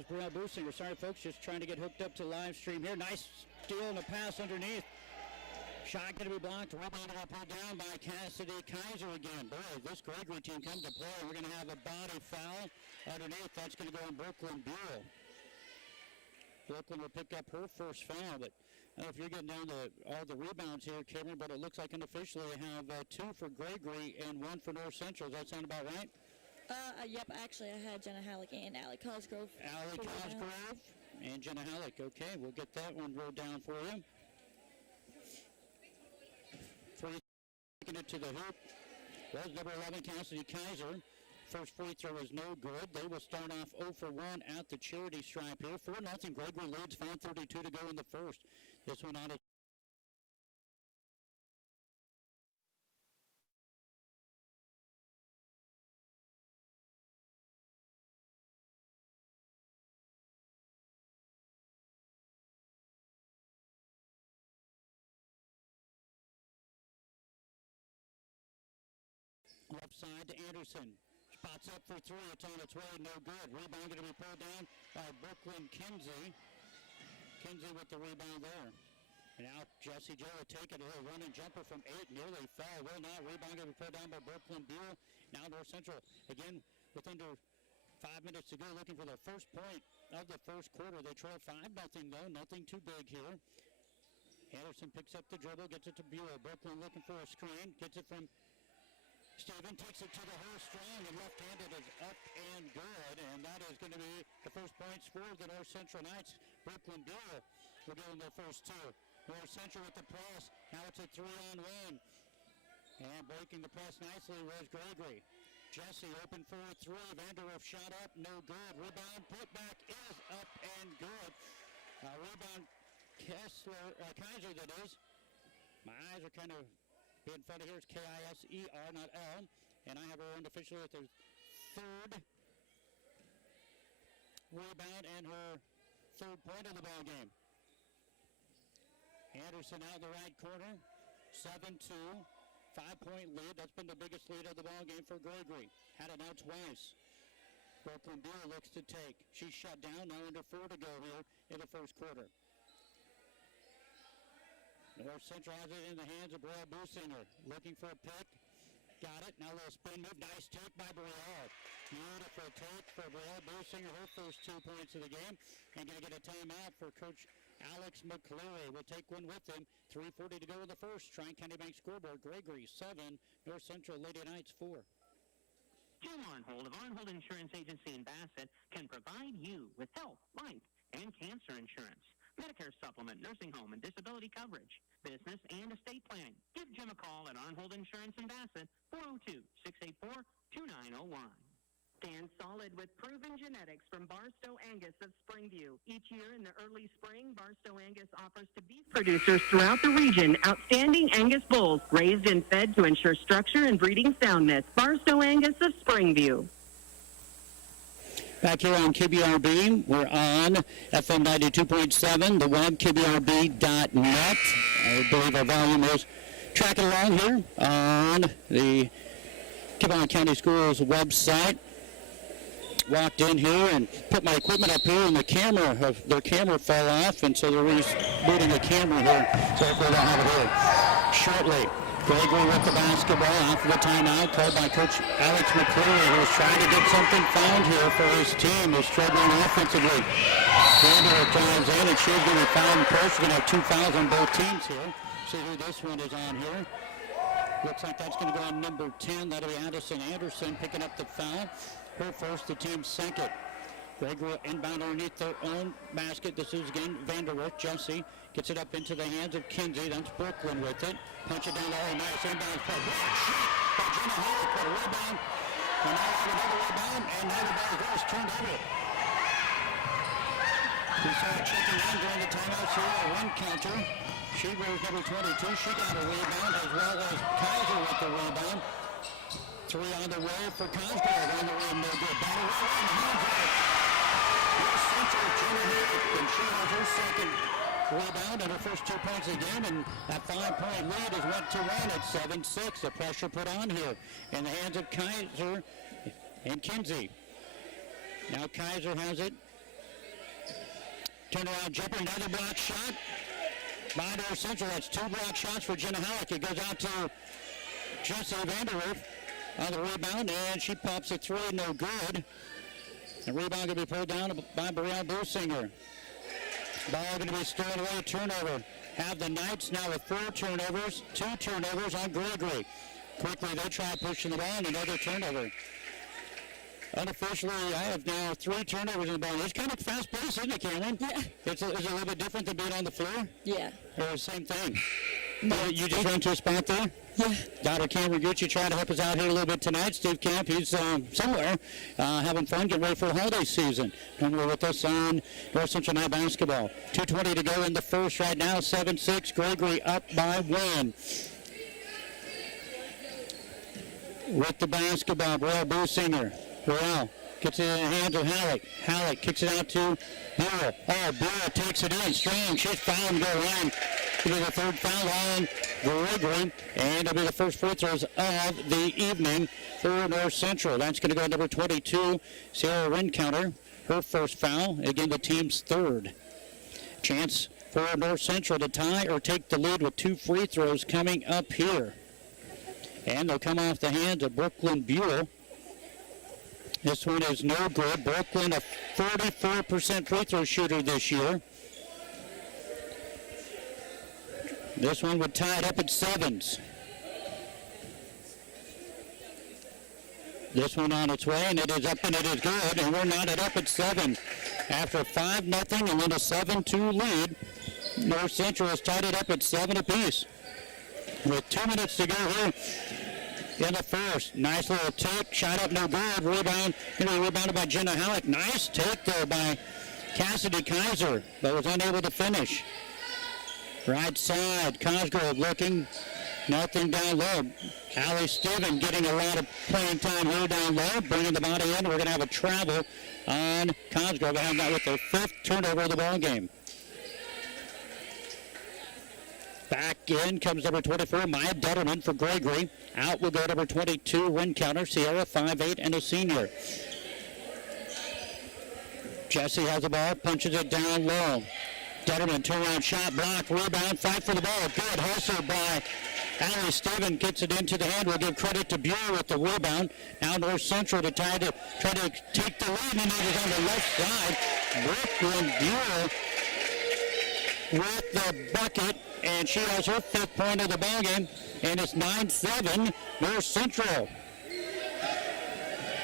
was Burrell Boosinger. Sorry, folks, just trying to get hooked up to live stream here. Nice steal and a pass underneath. Shot going to be blocked. Rebound got pulled down by Cassidy Kaiser again. Boy, this Gregory team comes to play. We're going to have a body foul underneath. That's going to go on Brooklyn Buell. Brooklyn will pick up her first foul, but I don't know if you're getting down to all the rebounds here, Cameron, but it looks like unofficially they have 2 for Gregory and 1 for North Central. Does that sound about right? Yep, actually I had Jenna Halleck and Allie Cosgrove. Allie Cosgrove and Jenna Halleck. Okay, we'll get that one wrote down for you. Taking it to the hoop was number 11, Cassidy Kaiser. First free throw is no good. They will start off 0 for 1 at the charity stripe here. 4-0. Gregory leads, 5:32 to go in the first. This one out of left side to Anderson. Spots up for 3. It's on its way. No good. Rebound going to be pulled down by Brooklyn Kinsey. Kinsey with the rebound there. And now Jesse Joe will take it. A little running jumper from 8. Nearly fell. Will not. Rebound going to be pulled down by Brooklyn Buell. Now North Central again with under 5 minutes to go, looking for their first point of the first quarter. They trail 5-0 though. Nothing too big here. Anderson picks up the dribble, gets it to Buell. Brooklyn looking for a screen. Gets it from Steven, takes it to the hole strong, and left-handed is up and good, and that is going to be the first points for the North Central Knights. Brooklyn Buell will go in their first 2. North Central with the press. Now it's a 3-on-1. And breaking the press nicely was Gregory. Jesse open for a 3. Vanderwerf shot up, no good. Rebound, put back is up and good. Rebound, Kaiser that is. My eyes are kind of in front of here. It's K-I-S-E-R, not L. And I have her unofficially at the 3rd rebound and her 3rd point of the ball game. Anderson out the right corner. 7-2. 5-point lead. That's been the biggest lead of the ball game for Gregory. Had it out twice. Brooklyn Buell looks to take. She's shut down. Now under 4 to go here in the first quarter. North Central has it in the hands of Burrell Boosinger. Looking for a pick. Got it. Now a little spin move. Nice take by Burrell. Beautiful take for Burrell Boosinger. Her first 2 points of the game. And going to get a timeout for Coach Alex McCleary. Will take one with him. 3:40 to go in the first. Tri-County Bank scoreboard. Gregory 7. North Central Lady Knights 4. Jim Arnhold of Arnhold Insurance Agency in Bassett can provide you with health, life, and cancer insurance, Medicare supplement, nursing home, and disability coverage, business and estate planning. Give Jim a call at Arnhold Insurance in Bassett, 402-684-2901. Stand solid with proven genetics from Barstow Angus of Springview. Each year in the early spring, Barstow Angus offers to beef producers throughout the region outstanding Angus bulls, raised and fed to ensure structure and breeding soundness. Barstow Angus of Springview. Back here on KBRB, we're on FM 92.7, the web, kbrb.net. I believe our volume is tracking along here on the Kibon County Schools website. Walked in here and put my equipment up here, and their camera fell off, and so they're rebooting the camera here. So hopefully they'll have it here shortly. Gregory with the basketball off of the timeout called by Coach Alex McCleary, who's trying to get something found here for his team. They're struggling offensively. Vanderwerf drives in, and she's going to be fouled. Coach going to have 2 fouls on both teams here. See who this one is on here. Looks like that's going to go on number 10. That'll be Addison Anderson picking up the foul. Her first, the team's second. Gregory inbound underneath their own basket. This is again Vanderwerf. Jesse gets it up into the hands of Kinsey. That's Brooklyn with it. Punch it down the hole. Nice inbound play. Block shot by Jenna Halleck for a rebound. And now we have another rebound. And now the ball goes turned over. We saw her checking in during the timeout. She had a 1 counter. She wears number 22. She got a rebound as well as Kaiser with the rebound. 3 on the way for Cosgrove. On the rim, no good. Battle right in the hands of it. North Central, Jenna Halleck, and she has her second rebound and her first 2 points of the game, and that 5-point lead has went to 1 at 7-6. The pressure put on here in the hands of Kaiser and Kinsey. Now Kaiser has it Turnaround jumper, another block shot by North Central. That's 2 block shots for Jenna Halleck. It goes out to Jessie Vanderwerf on the rebound, and she pops a 3, no good. The rebound going to be pulled down by Brielle Businger. Ball going to be stolen away, turnover. Have the Knights now with 4 turnovers, 2 turnovers on Gregory. Quickly they try pushing the ball, and another turnover. Unofficially, I have now 3 turnovers in the ball. It's kind of fast-paced, isn't it, Cameron? Yeah. Is it a little bit different than being on the floor? Yeah. Or the same thing? You just ran to a spot there? Yeah. Dr. Cameron Gucci trying to help us out here a little bit tonight. Steve Camp, he's somewhere having fun, getting ready for the holiday season. And we're with us on North Central Night Basketball. 2:20 to go in the first right now. 7-6. Gregory up by 1. With the basketball, Brielle Businger. Brielle gets it in the hands of Halleck. Halleck kicks it out to Buell. Oh, Buell takes it in strong. She's fouling to go around. It'll be the 3rd foul on Gregory, and it'll be the first free throws of the evening for North Central. That's going to go number 22, Sarah Rincounter, her first foul. Again, the team's 3rd. Chance for North Central to tie or take the lead with 2 free throws coming up here. And they'll come off the hands of Brooklyn Buell. This one is no good. Brooklyn, a 44% free throw shooter this year. This one would tie it up at 7s. This one on its way, and it is up and it is good, and we're knotted up at 7. After 5-0 and then a 7-2 lead, North Central has tied it up at 7 apiece. With 2 minutes to go here in the first. Nice little take, shot up, no good. Rebound, rebounded by Jenna Halleck. Nice take there by Cassidy Kaiser, but was unable to finish. Right side, Cosgrove looking, nothing down low. Allie Steven getting a lot of playing time here down low, bringing the body in. We're going to have a travel on Cosgrove. They have that with their 5th turnover of the ball game. Back in comes number 24, Maya Detterman for Gregory. Out will go number 22, Rincounter, Sierra, 5'8", and a senior. Jessie has the ball, punches it down low. Detterman, turnaround shot, block, rebound, fight for the ball. Good hustle by Allie Steven, gets it into the hand. We'll give credit to Buell with the rebound. Now North Central to try to take the lead, and it is on the left side. Brooklyn Buell with the bucket, and she has her 5th point of the ballgame, and it's 9-7 North Central.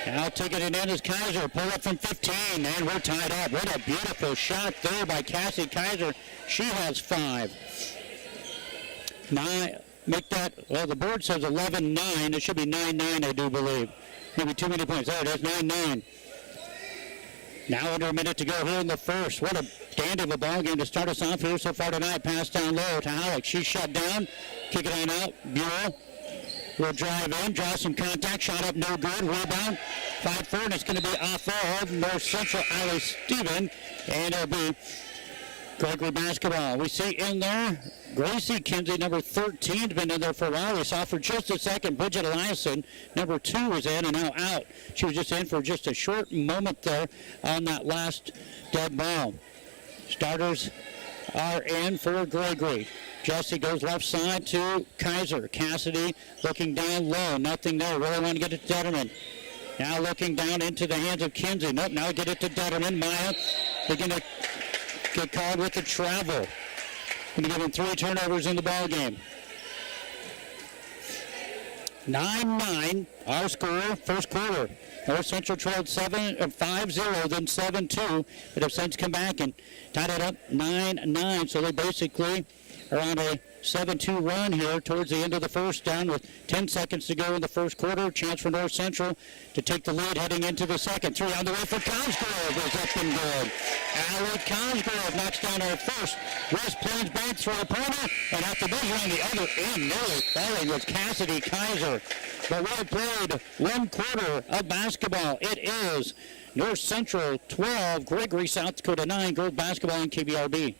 Now taking it in is Kaiser. Pull up from 15, and we're tied up. What a beautiful shot there by Cassidy Kaiser. She has 5. Make that, well, the board says 11-9. It should be 9-9, I do believe. Maybe too many points. There it is, 9-9. Now under a minute to go here in the first. What a dandy of a ball game to start us off here so far tonight. Pass down low to Halleck. She's shut down. Kick it on out. Buell will drive in, draw some contact. Shot up, no good. Rebound. 5-4, and it's going to be off of North Central, Allie Steven. And it'll be Gregory basketball. We see in there Gracie Kinsey, number 13, has been in there for a while. We saw for just a second Bridget Eliason, number 2, was in and now out. She was just in for just a short moment there on that last dead ball. Starters are in for Gregory. Jessie goes left side to Kaiser. Cassidy looking down low. Nothing there. Really want to get it to Detterman. Now looking down into the hands of Kinsey. Nope, now get it to Detterman. Maya, they're going to get called with the travel. Going to give him 3 turnovers in the ball game. 9-9, our score, first quarter. North Central trailed 5-0, then 7-2, but have since come back and tied it up 9-9. So they basically are on a 7-2 run here towards the end of the first, down with 10 seconds to go in the first quarter. Chance for North Central to take the lead heading into the second. 3 on the way for Cosgrove is up and good. Allie Cosgrove knocks down our first West Plains Bank three-pointer, and at the buzzer on the other end, nearly falling was Cassidy Kaiser. But we have played 1 quarter of basketball. It is North Central 12, Gregory, South Dakota 9, girls basketball in KBRB.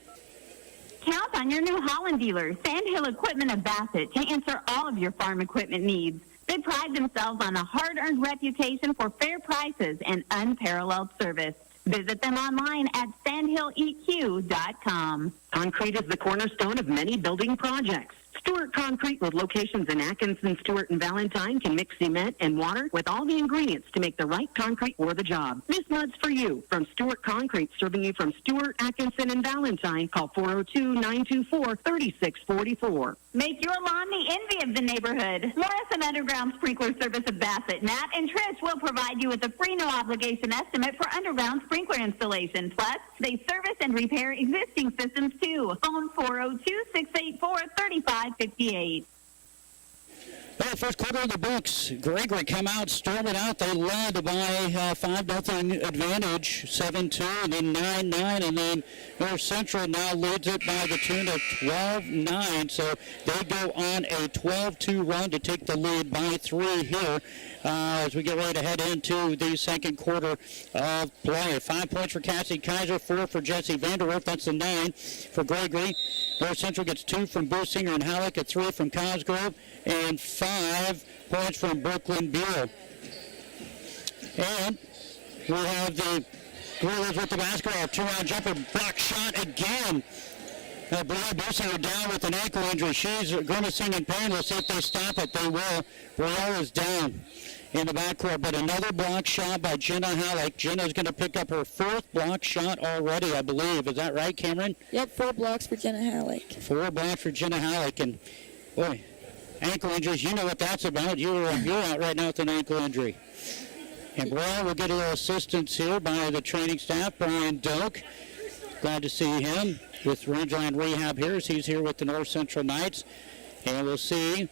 Count on your New Holland dealer, Sandhill Equipment of Bassett, to answer all of your farm equipment needs. They pride themselves on a hard-earned reputation for fair prices and unparalleled service. Visit them online at sandhilleq.com. Concrete is the cornerstone of many building projects. Stewart Concrete, with locations in Atkinson, Stewart, and Valentine, can mix cement and water with all the ingredients to make the right concrete for the job. This mud's for you. From Stewart Concrete, serving you from Stewart, Atkinson, and Valentine. Call 402-924-3644. Make your lawn the envy of the neighborhood. Morrison Underground Sprinkler Service of Bassett, Nat, and Trish will provide you with a free no-obligation estimate for underground sprinkler installation. Plus, they service and repair existing systems, too. Phone 402-684-3558. Well, first quarter of the books. Gregory come out, storming out. They led by 5-0 advantage, 7-2, and then 9-9, and then North Central now leads it by the tune of 12-9. So they go on a 12-2 run to take the lead by 3 here as we get ready to head into the second quarter of play. 5 points for Cassidy Kaiser, 4 for Jesse Vanderwerf. That's the 9 for Gregory. North Central gets 2 from Boosinger and Halleck, a 3 from Cosgrove, and 5 points from Brooklyn Buell. And we have the Gorillas with the basketball. 2-round jumper, block shot again. Brielle Boosinger down with an ankle injury. She's grimacing in pain. We'll see if they stop it. They will. Brielle is down in the backcourt, but another block shot by Jenna Halleck. Jenna's going to pick up her 4th block shot already, I believe. Is that right, Cameron? Yep, 4 blocks for Jenna Halleck. 4 blocks for Jenna Halleck. And, boy, ankle injuries, you know what that's about. You're out right now with an ankle injury. And Brielle will get a little assistance here by the training staff, Brian Doak. Glad to see him with Rangeland Rehab here as he's here with the North Central Knights. And we'll see.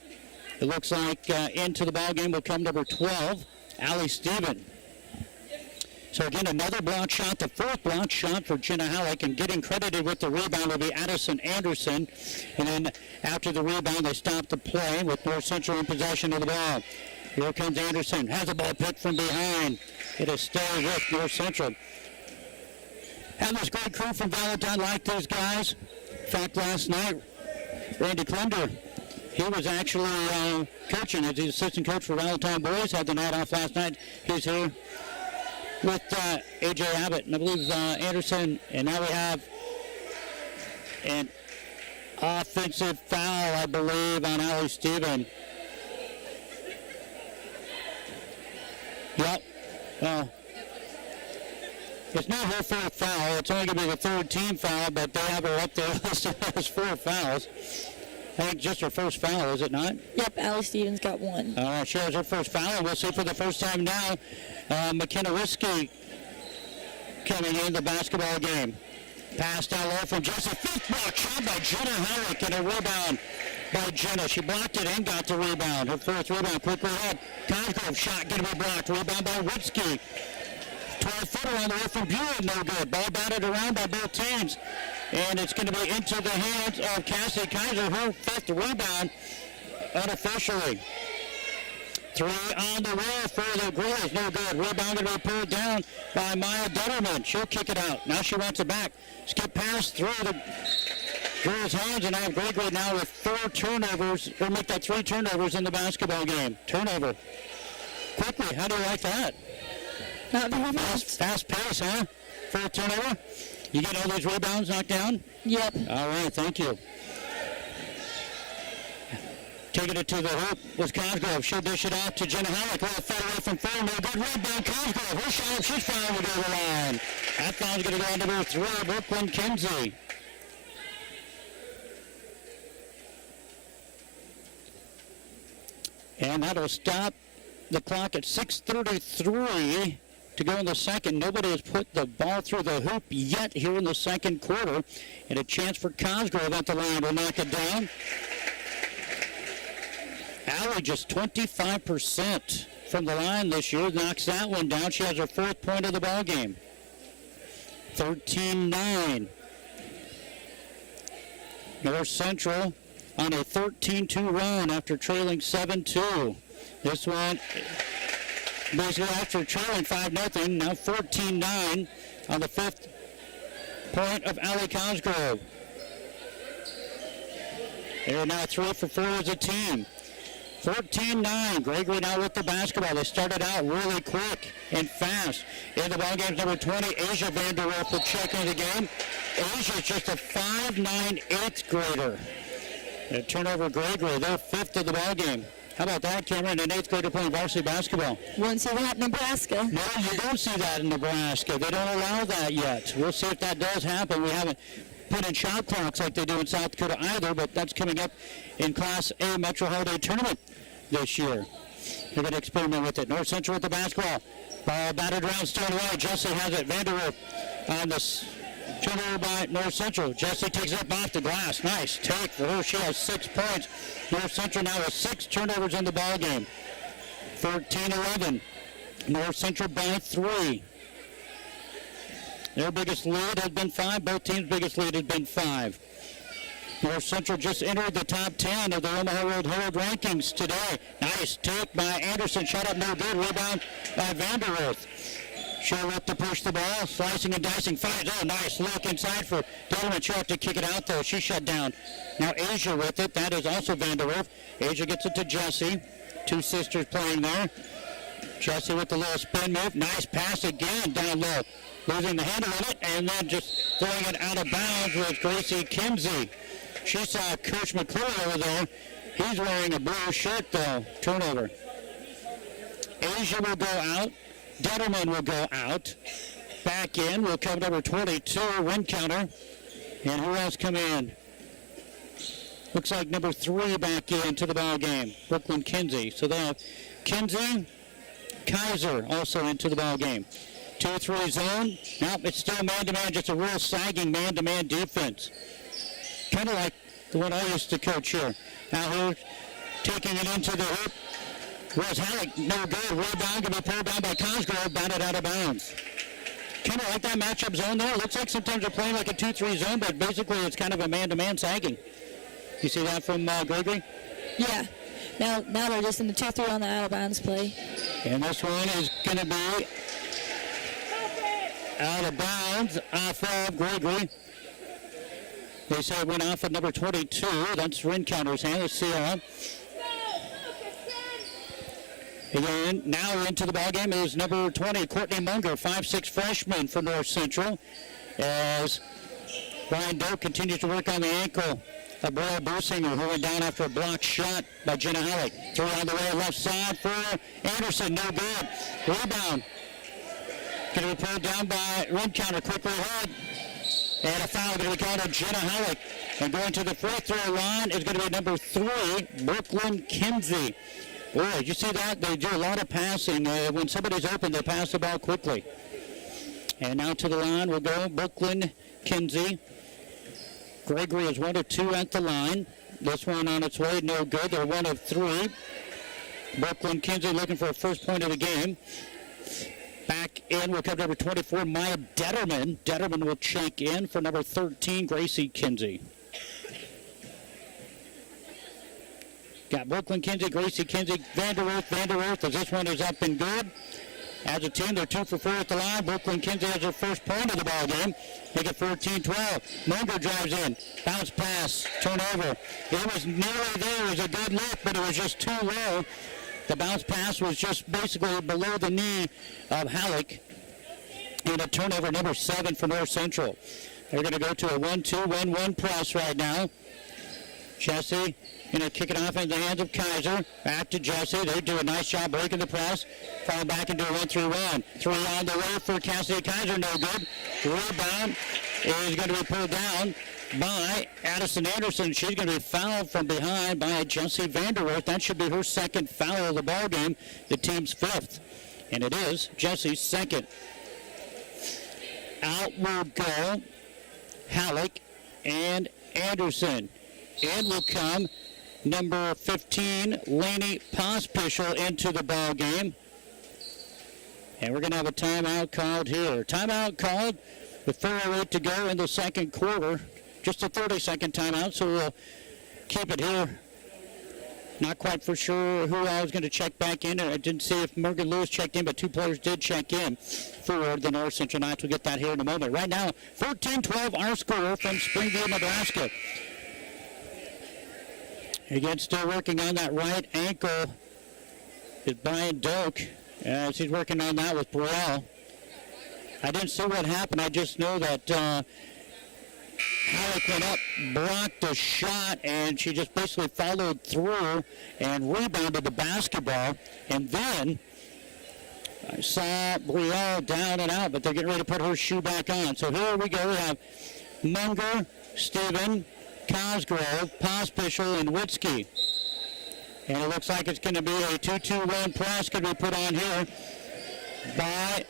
It looks like into the ballgame will come number 12, Allie Stephen. So again, another block shot, the 4th block shot for Jenna Halleck, and getting credited with the rebound will be Addison Anderson. And then after the rebound, they stop the play with North Central in possession of the ball. Here comes Anderson, has the ball picked from behind. It'll stay with North Central. Have this great crew from Valentine like these guys. In fact, last night, Randy Klender, he was actually coaching as the assistant coach for Valentine Boys. Had the night off last night. He's here with A.J. Abbott, and I believe Anderson. And now we have an offensive foul, I believe, on Allie Stephen. Yep. Well, it's not her 4th foul. It's only going to be the 3rd team foul, but they have her up there listed as 4 fouls. I think just her first foul, is it not? Yep, Allie Stevens got 1. All right, she has her first foul. We'll see for the first time now, McKenna Risky coming in the basketball game. Pass down low from Jesse. 5th block shot by Jenna Halleck, and a rebound by Jenna. She blocked it and got the rebound. Her 1st rebound, quickly ahead. Cosgrove shot going to be blocked. Rebound by Witzke. 12-footer on the way from Buell, no good. Ball batted around by both teams. And it's going to be into the hands of Cassidy Kaiser, her 5th rebound unofficially. 3 on the roll for the Gorillas, no good. Rebound going to be pulled down by Maya Detterman. She'll kick it out. Now she wants it back. Skip pass through the Gorillas' hands, and I have Gregory now with 4 turnovers, or make that 3 turnovers in the basketball game. Turnover. Quickly, how do you like that? Not very fast. Fast pace, huh? For a turnover? You get all those rebounds knocked down? Yep. All right, thank you. Taking it to the hoop was Cosgrove. She'll dish it out to Jenna Halleck. Well, far away from 4. No good. Rebound, Cosgrove. Her shot, she's fouled over the line. That foul's going to go on to number 3, Brooklyn Kinsey. And that'll stop the clock at 6:33 to go in the second. Nobody has put the ball through the hoop yet here in the second quarter. And a chance for Cosgrove at the line. Will knock it down. Allie just 25% from the line this year. Knocks that one down. She has her 4th point of the ball game. 13-9. North Central on a 13-2 run after trailing 7-2. This one, basically after trailing 5-0, now 14-9 on the 5th point of Allie Cosgrove. They are now 3 for 4 as a team. 14-9. Gregory now with the basketball. They started out really quick and fast. In the ball game, number 20, Asia Vanderwerf will check into the game. Asia's just a 5'9" 8th grader. A turnover Gregory. They're 5th of the ball game. How about that, Cameron? An 8th grader playing varsity basketball. Wouldn't see that in Nebraska. No, you don't see that in Nebraska. They don't allow that yet. We'll see if that does happen. We haven't put in shot clocks like they do in South Dakota either, but that's coming up in Class A Metro Holiday Tournament this year. They're going to experiment with it. North Central with the basketball. Ball batted around, stolen away. Jesse has it. Vanderwerf on this turnover by North Central. Jesse takes it up off the glass. Nice take for her. She has 6 points. North Central now with 6 turnovers in the ball game. 13-11. North Central by 3. Their biggest lead has been 5. Both teams' biggest lead has been 5. North Central just entered the top 10 of the Omaha Road Herald rankings today. Nice take by Anderson. Shot up no good. Rebound by Vanderwerf. She'll look to push the ball. Slicing and dicing. Finds. Oh, nice look inside for Delman. She'll have to kick it out, though. She shut down. Now Asia with it. That is also Vanderwerf. Asia gets it to Jesse. 2 sisters playing there. Jesse with the little spin move. Nice pass again down low. Losing the handle on it, and then just throwing it out of bounds with Gracie Kimsey. She saw Coach McClure over there. He's wearing a blue shirt, though. Turnover. Asia will go out. Detterman will go out. Back in will come number 22, win counter. And who else come in? Looks like number 3 back into the ball game. Brooklyn Kinsey. So they'll have Kinsey, Kaiser also into the ball game. 2-3 zone. Nope, it's still man-to-man, just a real sagging man-to-man defense. Kind of like the one I used to coach here. Now here, taking it into the hoop. Rose Halleck, no good. Rebound, going to be pulled down by Cosgrove, batted out of bounds. Kind of like that matchup zone there. Looks like sometimes they're playing like a 2-3 zone, but basically it's kind of a man-to-man sagging. You see that from Gregory? Yeah. Now they're just in the 2-3 on the out-of-bounds play. And this one is going to be out of bounds off of Gregory. They say it went off at number 22. That's Rin Counter's hand. Let's see how. Again, now into the ballgame is number 20, Courtney Munger, 5'6" freshman for North Central. As Ryan Doak continues to work on the ankle of Blair Businger, who went down after a blocked shot by Jenna Halleck. 3 on the way left side for Anderson, no good. Rebound. Going to be pulled down by Rin Counter, quickly ahead. And a foul going to be called on Jenna Halleck. And going to the free throw line is going to be number 3, Brooklyn Kinsey. Boy, did you see that? They do a lot of passing. When somebody's open, they pass the ball quickly. And now to the line will go Brooklyn Kinsey. Gregory is 1 of 2 at the line. This one on its way, no good. They're 1 of 3. Brooklyn Kinsey looking for a first point of the game. Back in will come number 24, Maya Detterman. Detterman will check in for number 13, Gracie Kinsey. Got Brooklyn Kinsey, Gracie Kinsey, Vanderwerf, as this one is up and good. As a team, they're 2 for 4 at the line. Brooklyn Kinsey has their first point of the ball game. Make it 14-12. Munger drives in. Bounce pass. Turnover. It was nearly there. It was a good look, but it was just too low. The bounce pass was just basically below the knee of Halleck. And a turnover, number 7 for North Central. They're going to go to a 1-2-1-1 press right now. Jesse going to kick it off into the hands of Kaiser. Back to Jesse. They do a nice job breaking the press. Fall back into a 1-3-1. 3 on the way for Cassidy Kaiser. No good. Rebound is going to be pulled down by Addison Anderson. She's going to be fouled from behind by Jesse Vanderwerf. That should be her second foul of the ball game. The team's 5th. And it is Jesse's second. Out will go Halleck and Anderson. In will come number 15, Laney Pospischel into the ball game. And we're going to have a timeout called here. Timeout called with 4:08 to go in the second quarter. Just a 30-second timeout, so we'll keep it here. Not quite for sure who I was going to check back in. I didn't see if Morgan Lewis checked in, but 2 players did check in for the North Central Knights. We'll get that here in a moment. Right now, 14-12 our score from Springview, Nebraska. Again, still working on that right ankle is Brian Doak, as he's working on that with Burrell. I didn't see what happened. I just know that Halleck went up, blocked the shot, and she just basically followed through and rebounded the basketball. And then I saw Brielle down and out, but they're getting ready to put her shoe back on. So here we go. We have Munger, Steven, Cosgrove, Pospischel, and Witzke. And it looks like it's going to be a 2-2-1 press going to be put on here by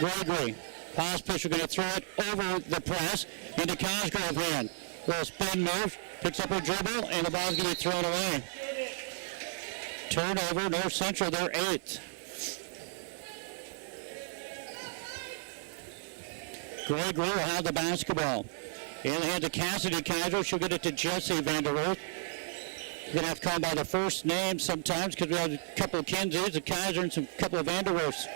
Gregory. Pospischel going to throw it over the press into Cosgrove's hand. Little spin move, picks up her dribble, and the ball's going to be thrown away. Turnover, North Central, their 8th. Gregory will have the basketball. In the hands of Cassidy Kaiser, she'll get it to Jesse Vanderwerth. We're going to have to call by the first name sometimes because we have a couple of Kinseys, a Kaiser, and some couple of Vanderwerths.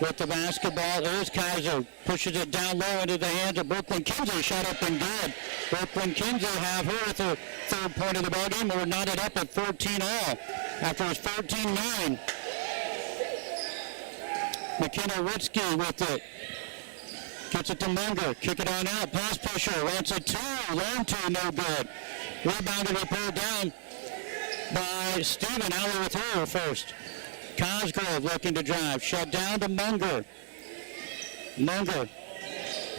With the basketball, there's Kaiser. Pushes it down low into the hands of Brooklyn Kinsey. Shot up and good. Brooklyn Kinsey have her with her third point of the ball game. We're knotted up at 14-all after it's 14-9. McKenna Witzke with it. Gets it to Munger. Kick it on out. Pass pusher. Wants a two. Long two. No good. Rebounded and pulled down by Steven. Alley with her first. Cosgrove looking to drive. Shut down to Munger. Munger.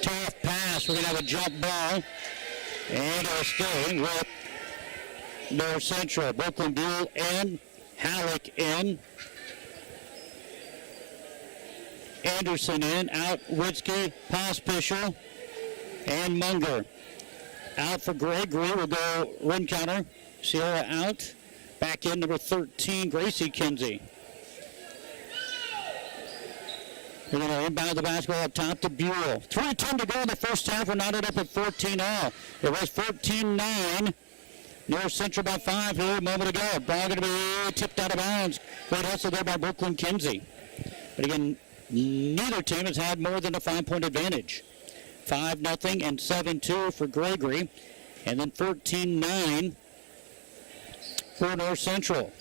Tough pass. We're going to have a jump ball. And it'll stay with North Central. Brooklyn Buell in. Halleck in. Anderson in. Out Witzke. Pospischel. And Munger. Out for Gregory. We'll go run counter. Sierra out. Back in number 13, Gracie Kinsey. They're going to inbound the basketball up top to Buell. 3:10 to go in the first half. We're knotted up at 14-all. It was 14-9. North Central by 5 here a moment ago. Ball going to be tipped out of bounds. Great hustle there by Brooklyn Kinsey. But again, neither team has had more than a 5-point advantage. 5-0 and 7-2 for Gregory. And then 14-9 for North Central.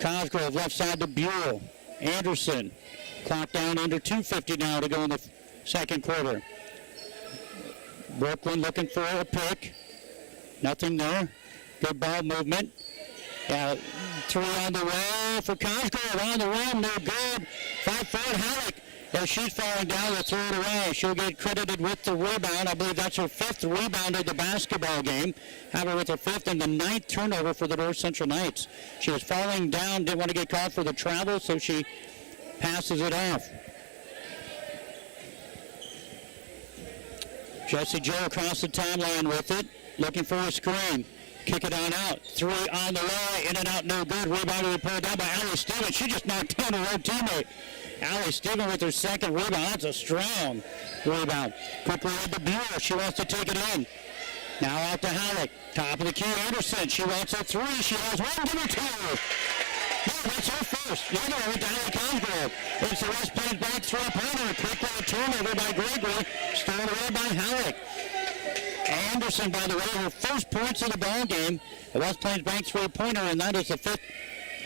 Cosgrove left side to Buell. Anderson. Clock down under 2:50 now to go in the second quarter. Brooklyn looking for a pick. Nothing there. Good ball movement. Three on the way for Cosgrove. On the run, no good. 5-4 Halleck. As she's falling down, they'll throw it away. She'll get credited with the rebound. I believe that's her 5th rebound of the basketball game. Have her with her 5th and the 9th turnover for the North Central Knights. She was falling down, didn't want to get caught for the travel, so she passes it off. Jesse Joe across the timeline with it, looking for a screen. Kick it on out. 3 on the way, in and out, no good. Rebound pulled down by Allie Stevens. She just knocked down her own teammate. Allie Stevens with her 2nd rebound. That's a strong rebound. Quickly at the Buell. She wants to take it in. Now out to Halleck. Top of the key, Anderson. She wants a 3. She has 1, give her 2. No, that's her first. The other one went to Allie Cosgrove. It's the West Plains back 3-pointer. Quickly a turnover by Gregory. Stolen away by Halleck. Anderson, by the way, her first points of the ball game. The West Plains Bank 3-pointer, and that is the 5th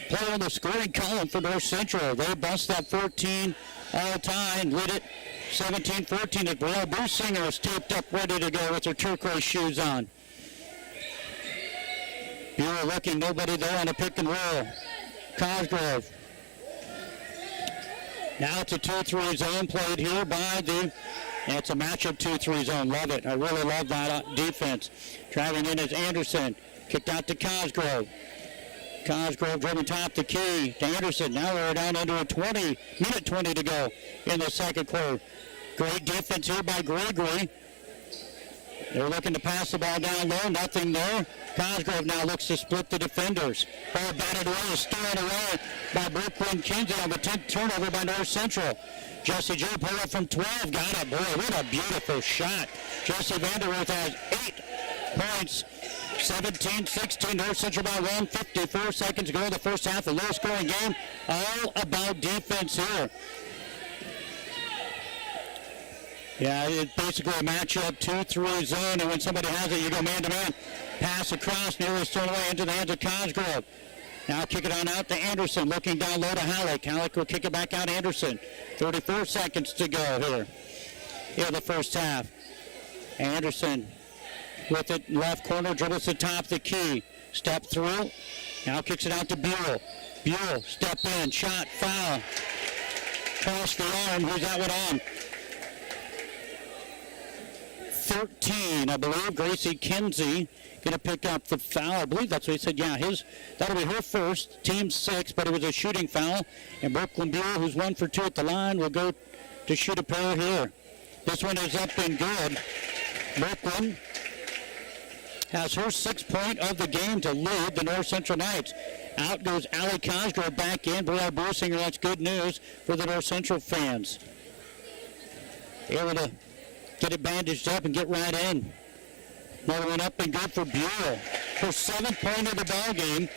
player on the scoring column for North Central. They bust that 14 all-tie and lead it 17-14 as Burrell Businger is taped up, ready to go with her turquoise shoes on. Buell looking, nobody there on a pick and roll. Cosgrove. Now it's a 2-3 zone played here by the... And it's a matchup 2-3 zone. Love it. I really love that defense. Driving in is Anderson. Kicked out to Cosgrove. Cosgrove driven top the key to Anderson. Now we're down under a 20. Minute 20 to go in the second quarter. Great defense here by Gregory. They're looking to pass the ball down low. Nothing there. Cosgrove now looks to split the defenders. Ball batted away. Stolen away by Brooklyn Kinsey on the 10th turnover by North Central. Jesse Joe pulled up from 12. Got it. Boy, what a beautiful shot. Jesse Vanderwerth has 8 points. 17-16. North Central by 1. 54 seconds to go in the first half. A low-scoring game. All about defense here. Yeah, it's basically a matchup 2-3 zone, and when somebody has it, you go man-to-man. Pass across, nearly thrown away into the hands of Cosgrove. Now kick it on out to Anderson, looking down low to Halleck. Halleck will kick it back out to Anderson. 34 seconds to go here in the first half. Anderson with it, left corner, dribbles to top the key. Step through, now kicks it out to Buell. Buell, step in, shot, foul. Cross the arm, who's that one on? 13, I believe. Gracie Kinsey going to pick up the foul. I believe that's what he said. Yeah, that'll be her first. Team 6, but it was a shooting foul. And Brooklyn Buell, who's 1 for 2 at the line, will go to shoot a pair here. This one is up and good. Brooklyn has her 6th point of the game to lead the North Central Knights. Out goes Allie Cosgrove back in. Brielle Bursinger, that's good news for the North Central fans. Able to get it bandaged up and get right in. Another one up and good for Buell. Her 7th point of the ball game.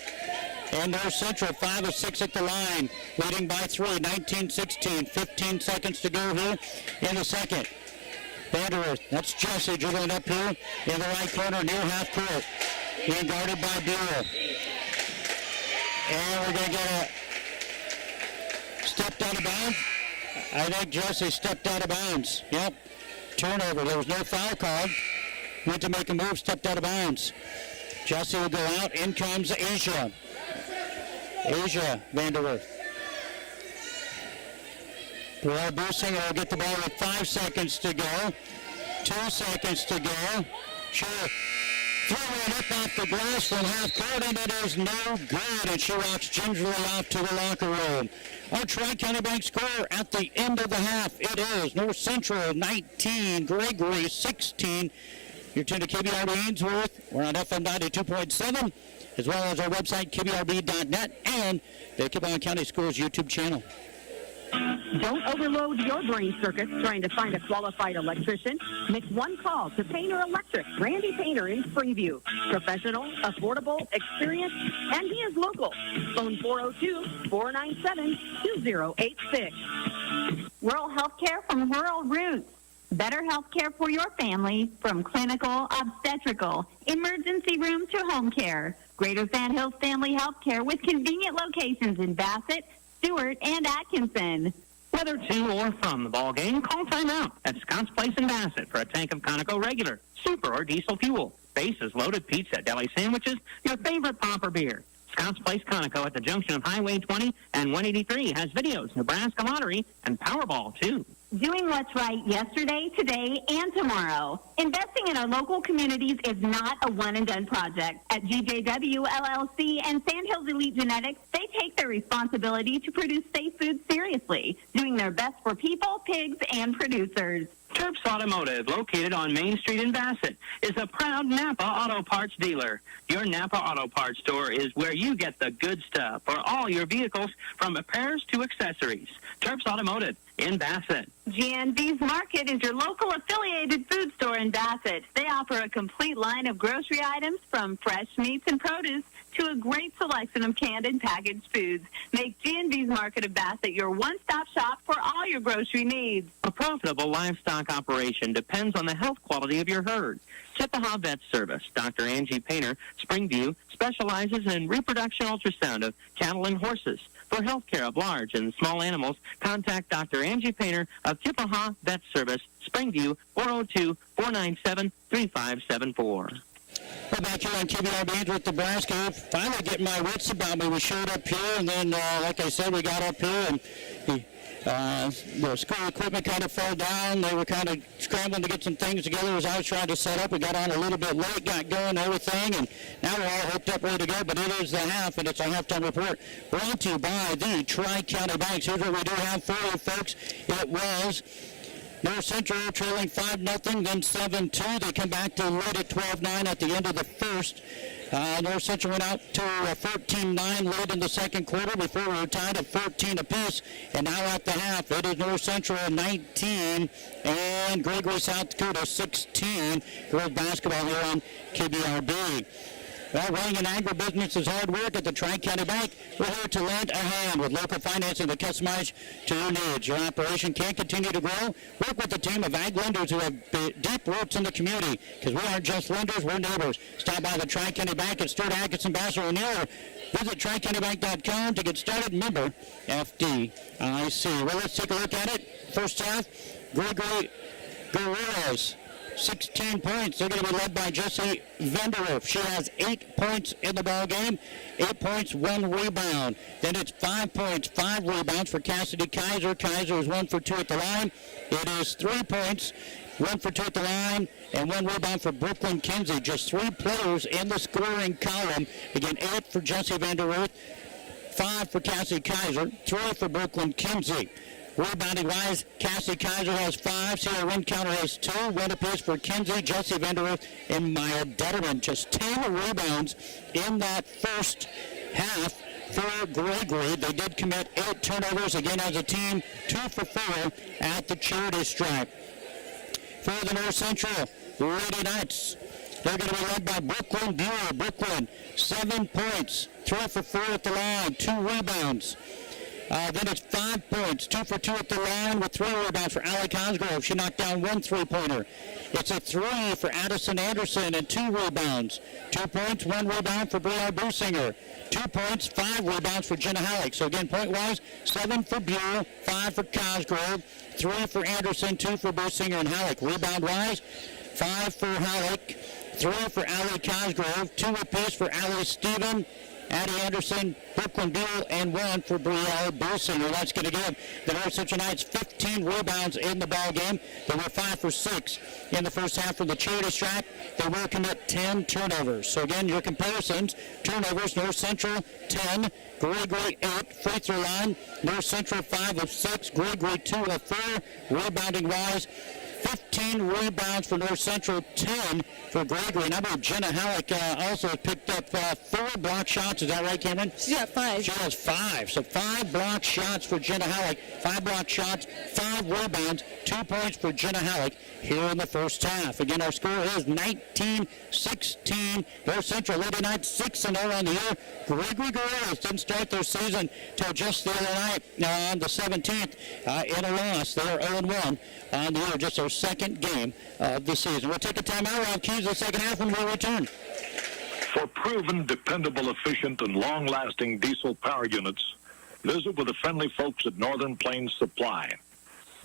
And North Central 5 of 6 at the line, leading by 3, 19-16. 15 seconds to go here in the second. Vanderwerth, that's Jesse dribbling up here in the right corner near half court. Being guarded by Buell. And we're going to get a stepped out of bounds. I think Jesse stepped out of bounds. Yep. Turnover. There was no foul called. Went to make a move, stepped out of bounds. Jesse will go out. In comes Asia. Asia Vanderwerth. Brielle Bursinger will get the ball with 5 seconds to go. 2 seconds to go. Sure. Throwing it up off the glass from half court, and it is no good. And she walks gingerly off to the locker room. Our Tri-County Bank score at the end of the half, it is North Central 19, Gregory 16. You're tuned to KBRB Ainsworth. We're on FM 92.7, as well as our website, kbrb.net, and the Kibon County Schools YouTube channel. Don't overload your brain circuits trying to find a qualified electrician. Make one call to Painter Electric, Randy Painter in Springview. Professional, affordable, experienced, and he is local. Phone 402-497-2086. Rural health care from rural roots. Better health care for your family, from clinical, obstetrical, emergency room to home care. Greater Sand Hills Family Health Care with convenient locations in Bassett, Stewart, and Atkinson. Whether to or from the ball game, call timeout at Scott's Place in Bassett for a tank of Conoco regular, super, or diesel fuel. Bases, loaded pizza, deli sandwiches, your favorite pop or beer. Scott's Place Conoco at the junction of Highway 20 and 183 has videos, Nebraska Lottery, and Powerball, too. Doing what's right yesterday, today, and tomorrow. Investing in our local communities is not a one-and-done project. At GJW, LLC, and Sand Hills Elite Genetics, they take their responsibility to produce safe food seriously, doing their best for people, pigs, and producers. Terps Automotive, located on Main Street in Bassett, is a proud Napa Auto Parts dealer. Your Napa Auto Parts store is where you get the good stuff for all your vehicles, from repairs to accessories. Terps Automotive in Bassett. GNV's Market is your local affiliated food store in Bassett. They offer a complete line of grocery items, from fresh meats and produce to a great selection of canned and packaged foods. Make GNV's Market of Bassett your one-stop shop for all your grocery needs. A profitable livestock operation depends on the health quality of your herd. Chippewa Vet Service, Dr. Angie Painter, Springview, specializes in reproduction ultrasound of cattle and horses. For health care of large and small animals, contact Dr. Angie Painter of Chippewa Vet Service, Springview, 402-497-3574. We're back here on KBRB with Nebraska. Finally getting my wits about me. We showed up here, and then, like I said, we got up here, and the school equipment kind of fell down. They were kind of scrambling to get some things together as I was trying to set up. We got on a little bit late, got going and everything, and now we're all hooked up, ready to go. But it is the half, and it's a halftime report brought to you by the Tri-County Banks. Here's what we do have for you, folks. It was North Central trailing 5-0, then 7-2. They come back to lead at 12-9 at the end of the first. North Central went out to a 14-9 lead in the second quarter before we were tied at 14 apiece. And now at the half, it is North Central 19 and Gregory, South Dakota 16. Girls basketball here on KBRB. Well, running an agribusiness is hard work at the Tri-County Bank. We're here to lend a hand with local financing that customized to your needs. Your operation can continue to grow. Work with a team of ag lenders who have deep roots in the community, because we aren't just lenders, we're neighbors. Stop by the Tri-County Bank at Stuart Atkinson, Bassel, O'Neill. Visit TriCountyBank.com to get started. Member FDIC. Well, let's take a look at it. First half, Gregory Guerrero's 16 points. They're going to be led by Jessie Vanderwerf. She has 8 points in the ball game. 8 points, 1 rebound. Then it's 5 points, 5 rebounds for Cassidy Kaiser. Kaiser is 1 for 2 at the line. It is 3 points, 1 for 2 at the line, and 1 rebound for Brooklyn Kinsey. Just 3 players in the scoring column. Again, 8 for Jessie Vanderwerf, 5 for Cassidy Kaiser, 3 for Brooklyn Kinsey. Rebounding-wise, Cassidy Kaiser has 5. Sierra Rincounter has 2. 1 apiece for Kinsey, Jessie Vanderwerf, and Maya Detterman. Just 10 rebounds in that first half for Gregory. They did commit 8 turnovers, again as a team, 2 for 4 at the charity stripe. For the North Central Lady Knights, they're going to be led by Brooklyn Buell. Brooklyn, 7 points, 3 for 4 at the line, 2 rebounds. Then it's 5 points, 2 for 2 at the line with 3 rebounds for Allie Cosgrove. She knocked down 1 3-pointer. It's a 3 for Addison Anderson and 2 rebounds. 2 points, 1 rebound for Brielle Businger. 2 points, 5 rebounds for Jenna Halleck. So again, point-wise, 7 for Buell, 5 for Cosgrove, 3 for Anderson, 2 for Businger and Halleck. Rebound-wise, 5 for Halleck, 3 for Allie Cosgrove, 2 apiece for Allie Stephen, Addie Anderson, Brooklyn Buell, and 1 for Brielle Businger. That's going to give the North Central Knights 15 rebounds in the ball game. They were 5 for 6 in the first half for the charity stripe. They will commit 10 turnovers. So again, your comparisons, turnovers, North Central 10, Gregory 8, free throw line, North Central 5 of 6, Gregory 2 of 4, rebounding wise, 15 rebounds for North Central, 10 for Gregory. And I believe Jenna Halleck also picked up 4 block shots. Is that right, Cameron? She's got 5. She has 5. So 5 block shots for Jenna Halleck. 5 block shots, 5 rebounds, 2 points for Jenna Halleck here in the first half. Again, our score is 19-16. North Central Lady Knights 6-0 on the year. Gregory Guerreros didn't start their season till just the other night on the 17th in a loss. They are 0-1 on the year, just their second game of the season. We'll take a timeout. We'll have keys to the second half when we return. For proven, dependable, efficient, and long-lasting diesel power units, visit with the friendly folks at Northern Plains Supply.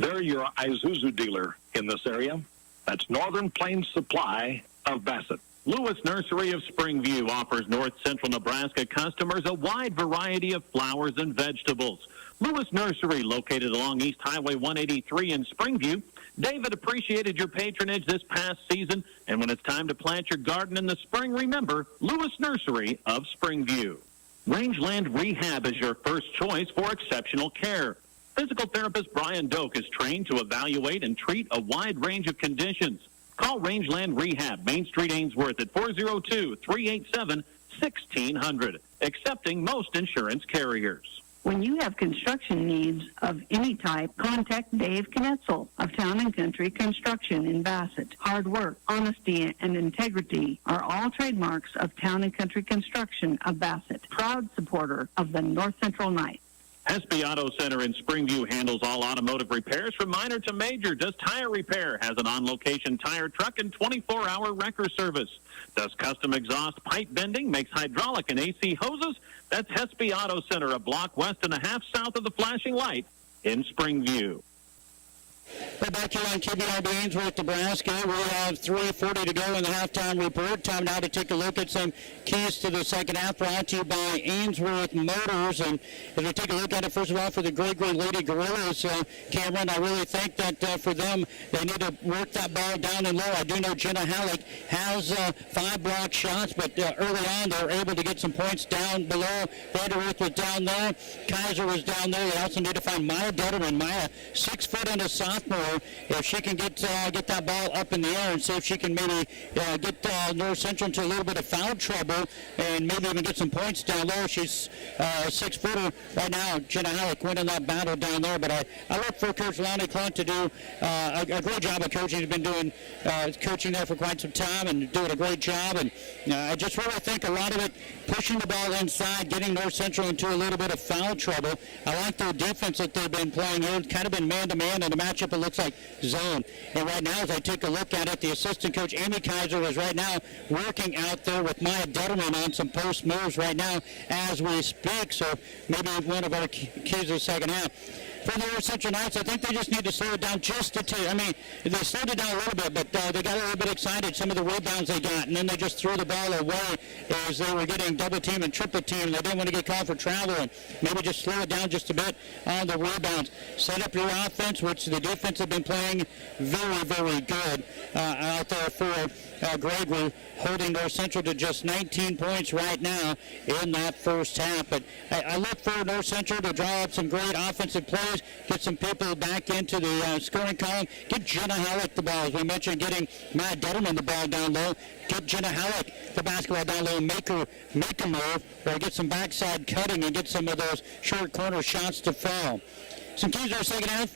They're your Isuzu dealer in this area. That's Northern Plains Supply of Bassett. Lewis Nursery of Springview offers North Central Nebraska customers a wide variety of flowers and vegetables. Lewis Nursery, located along East Highway 183 in Springview. David appreciated your patronage this past season, and when it's time to plant your garden in the spring, remember Lewis Nursery of Springview. Rangeland Rehab is your first choice for exceptional care. Physical therapist Brian Doak is trained to evaluate and treat a wide range of conditions. Call Rangeland Rehab, Main Street, Ainsworth at 402-387-1600, accepting most insurance carriers. When you have construction needs of any type, contact Dave Knetzel of Town and Country Construction in Bassett. Hard work, honesty, and integrity are all trademarks of Town and Country Construction of Bassett. Proud supporter of the North Central Knights. Hespe Auto Center in Springview handles all automotive repairs from minor to major. Does tire repair, has an on-location tire truck, and 24-hour wrecker service. Does custom exhaust pipe bending, makes hydraulic and AC hoses. That's Hespe Auto Center, a block west and a half south of the flashing light in Springview. We're back here on KBRB Ainsworth, Nebraska. We have 3:40 to go in the halftime report. Time now to take a look at some keys to the second half, brought to you by Ainsworth Motors. And as we take a look at it, first of all, for the Gregory Lady Guerrillas, Cameron, I really think that for them, they need to work that ball down and low. I do know Jenna Halleck has 5 block shots, but early on they were able to get some points down below. Vanderwerf was down there. Kaiser was down there. They also need to find Maya Detterman. Maya, 6 foot and a sophomore. sophomore, if she can get that ball up in the air and see if she can maybe get North Central into a little bit of foul trouble and maybe even get some points down low. She's a 6-footer right now. Jenna Halleck winning that battle down there, but I look for Coach Lonnie Clunt to do a great job of coaching. He's been doing coaching there for quite some time and doing a great job, and I just really think a lot of it pushing the ball inside, getting North Central into a little bit of foul trouble. I like their defense that they've been playing here. It's kind of been man-to-man. In the matchup, it looks like zone. And right now, as I take a look at it, the assistant coach, Amy Kaiser, is right now working out there with Maya Detterman on some post moves right now as we speak. So maybe one of our keys of the second half. For the North Central Knights, I think they just need to slow it down just a tick. I mean, they slowed it down a little bit, but they got a little bit excited, some of the rebounds they got, and then they just threw the ball away as they were getting double team and triple team. They didn't want to get called for travel, and maybe just slow it down just a bit on the rebounds. Set up your offense, which the defense have been playing very, very good out there for Gregory, holding North Central to just 19 points right now in that first half. But I look for North Central to draw up some great offensive plays, get some people back into the scoring column, get Jenna Halleck the ball. As we mentioned, getting Matt Detterman the ball down low, get Jenna Halleck the basketball down low, make a move, or get some backside cutting and get some of those short corner shots to fall. Some keys to our second half.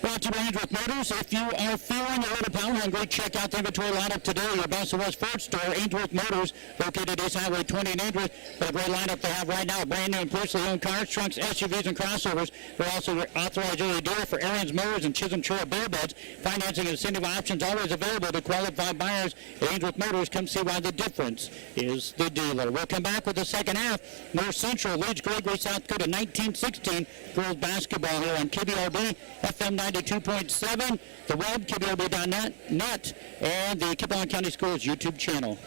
Brought to you by Ainsworth Motors. If you are feeling a little power hungry, check out the inventory lineup today. Your Boston West Ford store, Ainsworth Motors, located East Highway 20 in Ainsworth. But a great lineup they have right now. Brand new and personally owned cars, trunks, SUVs, and crossovers. They're also authorized early dealer for Ariens Motors and Chisholm Trail Bear Beds. Financing and incentive options always available to qualified buyers at Ainsworth Motors. Come see why the difference is the dealer. We'll come back with the second half. North Central leads Gregory, South Dakota 19-16. Girls basketball here on KBRB FM 92.7, the web, KBRB.net, and the Kippelon County Schools YouTube channel.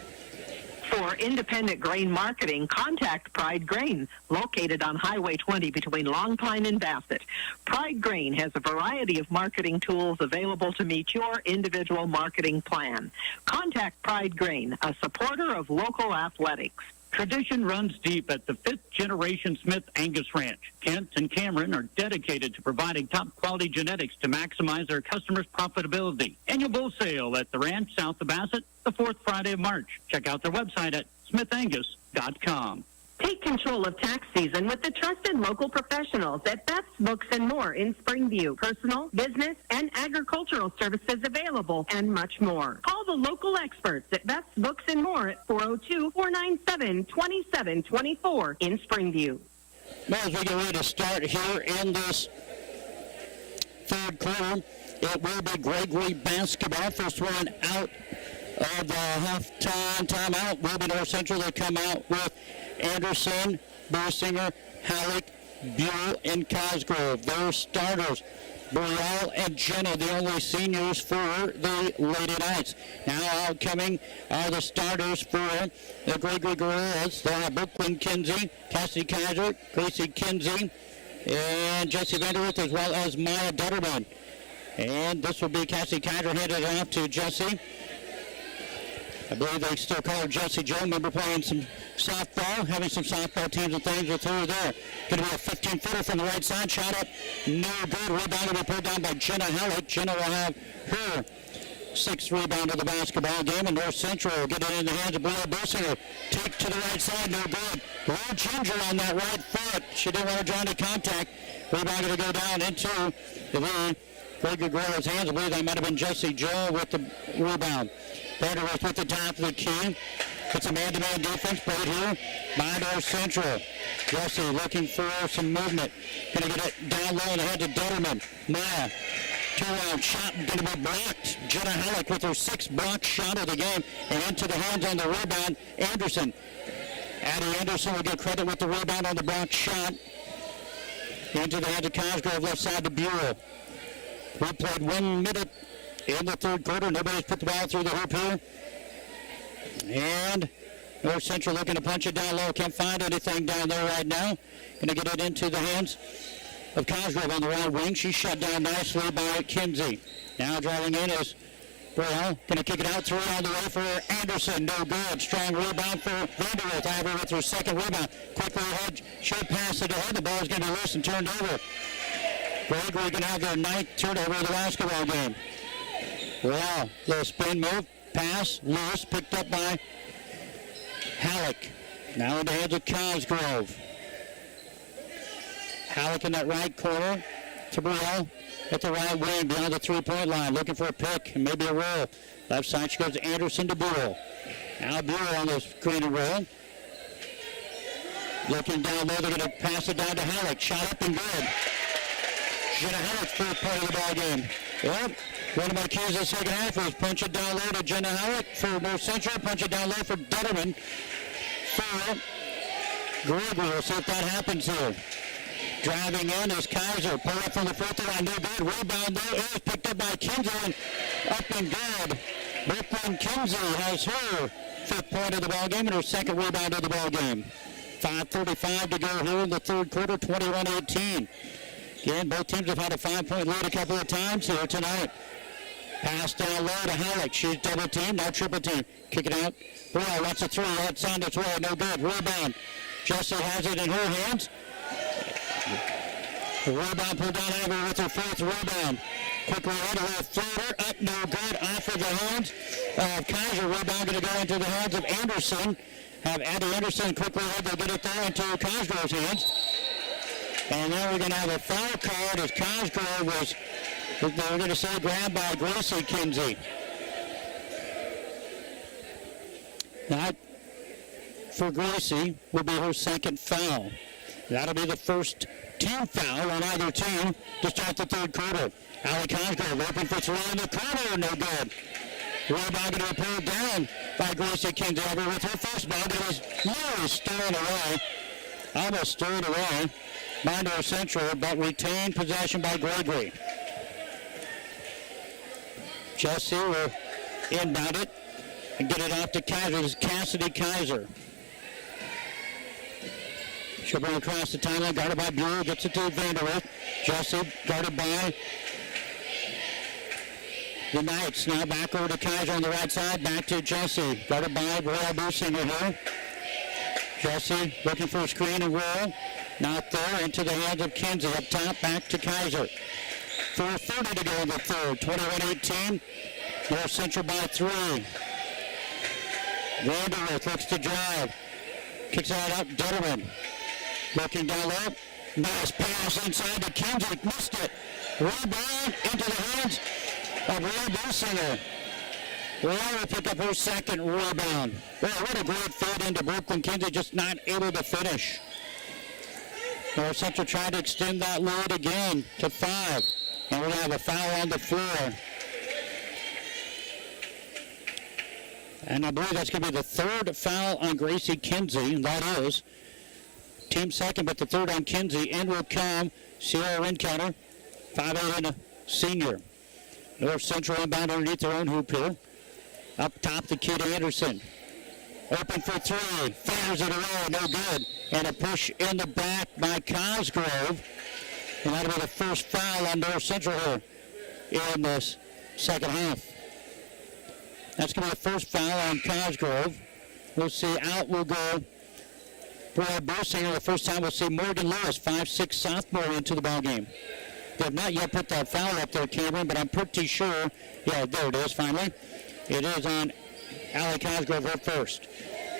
For independent grain marketing, contact Pride Grain, located on Highway 20 between Long Pine and Bassett. Pride Grain has a variety of marketing tools available to meet your individual marketing plan. Contact Pride Grain, a supporter of local athletics. Tradition runs deep at the fifth-generation Smith Angus Ranch. Kent and Cameron are dedicated to providing top-quality genetics to maximize their customers' profitability. Annual bull sale at the ranch south of Bassett, the fourth Friday of March. Check out their website at smithangus.com. Take control of tax season with the trusted local professionals at Beth's Books and More in Springview. Personal, business, and agricultural services available, and much more. Call the local experts at Beth's Books and More at 402-497-2724 in Springview. Well, as we get ready to start here in this third quarter, it will be Gregory basketball. First one out of the halftime timeout will be North Central. They come out with Anderson, Bursinger, Halleck, Buell, and Cosgrove. Their starters, Boreal and Jenna, the only seniors for the Lady Knights. Now outcoming are the starters for the Gregory Guerrillas. They'll have Brooklyn Kinsey, Cassidy Kaiser, Gracie Kinsey, and Jesse Vanderwith, as well as Maya Detterman. And this will be Cassidy Kaiser headed off to Jesse. I believe they still call her Jessie Joe. Remember playing some softball, having some softball teams and things with her there. Going to be a 15-footer from the right side. Shot up, no good. Rebound will be pulled down by Jenna Halleck. Jenna will have her sixth rebound of the basketball game. And North Central will get it in the hands of Blair Bursinger. Take to the right side, no good. Low ginger on that right foot. She didn't want to draw any contact. Rebound going to go down into the Gregory Guerrillas' hands. I believe that might have been Jessie Joe with the rebound. Vanderwith with the top of the key. It's a man-to-man defense played here by North Central. Jesse looking for some movement. Going to get it down low in the head to Detterman. Maya, two-round shot going to be blocked. Jenna Halleck with her sixth blocked shot of the game. And into the hands on the rebound, Anderson. Addie Anderson will get credit with the rebound on the blocked shot. Into the hands of Cosgrove, left side to Buell. We played 1 minute in the third quarter. Nobody's put the ball through the hoop here. And North Central looking to punch it down low. Can't find anything down there right now. Going to get it into the hands of Cosgrove on the right wing. She's shut down nicely by Kinsey. Now driving in is Burrell. Going to kick it out through on the way for Anderson. No good. Strong rebound for Vanderwith. Ivor with her second rebound. Quickly ahead. She'll pass it ahead. The ball is going to be loose and turned over. Gregory going to have their 9th turnover of the basketball game. Well, little spin move, pass, loose, picked up by Halleck. Now in the hands of Cosgrove. Halleck in that right corner. Tabrell at the right wing beyond the three-point line, looking for a pick and maybe a roll. Left side, she goes to Anderson to Buell. Now Buell on the screen and roll. Looking down low, they're going to pass it down to Halleck. Shot up and good. Jenna Halleck's first point of the ball game. Well, one of my keys in the second half was punch it down low to Jenna Halleck for North Central, punch it down low for Detterman. For Gregory, we'll see if that happens here. Driving in is Kaiser. Pull up from the front line. No good. Rebound there is picked up by Kinsey and up and good. Brooklyn Kinsey has her 5th point of the ball game and her 2nd rebound of the ball game. 5:35 to go here in the 3rd quarter, 21-18. Again, both teams have had a 5-point lead a couple of times here tonight. Pass down low to Halleck. She's double teamed, now triple team. Kick it out. Brown wants a 3. That's on its way. No good. Rebound. Jessie has it in her hands. The rebound pulled down Avery with her 4th rebound. Quickly out of her floater. Up, no good. Off of the hands of Kaiser. Rebound going to go into the hands of Anderson. Have Addie Anderson quickly ahead. They'll get it there into Cosgrove's hands. And then we're going to have a foul card as Cosgrove was, they're going to say, grabbed by Gracie Kinsey. That, for Gracie, will be her 2nd foul. That'll be the first team foul on either team to start the 3rd quarter. Allie Cosgrove open for 3 in the corner, no good. Rebound going to be pulled down by Gracie Kinsey over with her first ball. It was nearly stolen away, almost stolen away by North Central, but retained possession by Gregory. Jessie will inbound it and get it off to Kaiser. This is Cassidy Kaiser. She'll bring across the timeline, guarded by Buell, gets it to Vanderwerf. Jessie guarded by the Knights. Now back over to Kaiser on the right side, back to Jessie, guarded by Royal Businger here. Jessie looking for a screen and roll. Not there, into the hands of Kinsey. Up top, back to Kaiser. 4:30 to go in the 3rd, 21-18. North Central by 3. Vanderwerf looks to drive. Kicks it out, Detterman. Looking down low. Nice pass inside to Kinsey. Missed it. Rebound into the hands of Roy Businger. Roy will pick up her 2nd rebound. Well, what a great feed into Brooklyn Kinsey, just not able to finish. North Central trying to extend that lead again to 5. And we're going to have a foul on the floor. And I believe that's going to be the 3rd foul on Gracie Kinsey, and that is team 2nd, but the 3rd on Kinsey. In will come Sierra Rincounter, 5'8" and a senior. North Central inbound underneath their own hoop here. Up top, the kid Anderson. Open for 3. Fires it away, no good. And a push in the back by Cosgrove. And that'll be the first foul on North Central here in this 2nd half. That's going to be the first foul on Cosgrove. We'll see out will go Roy Businger. The first time we'll see Morgan Lewis, 5'6" sophomore, into the ballgame. They've not yet put that foul up there, Cameron, but I'm pretty sure. Yeah, there it is, finally. It is on Allie Cosgrove, her first.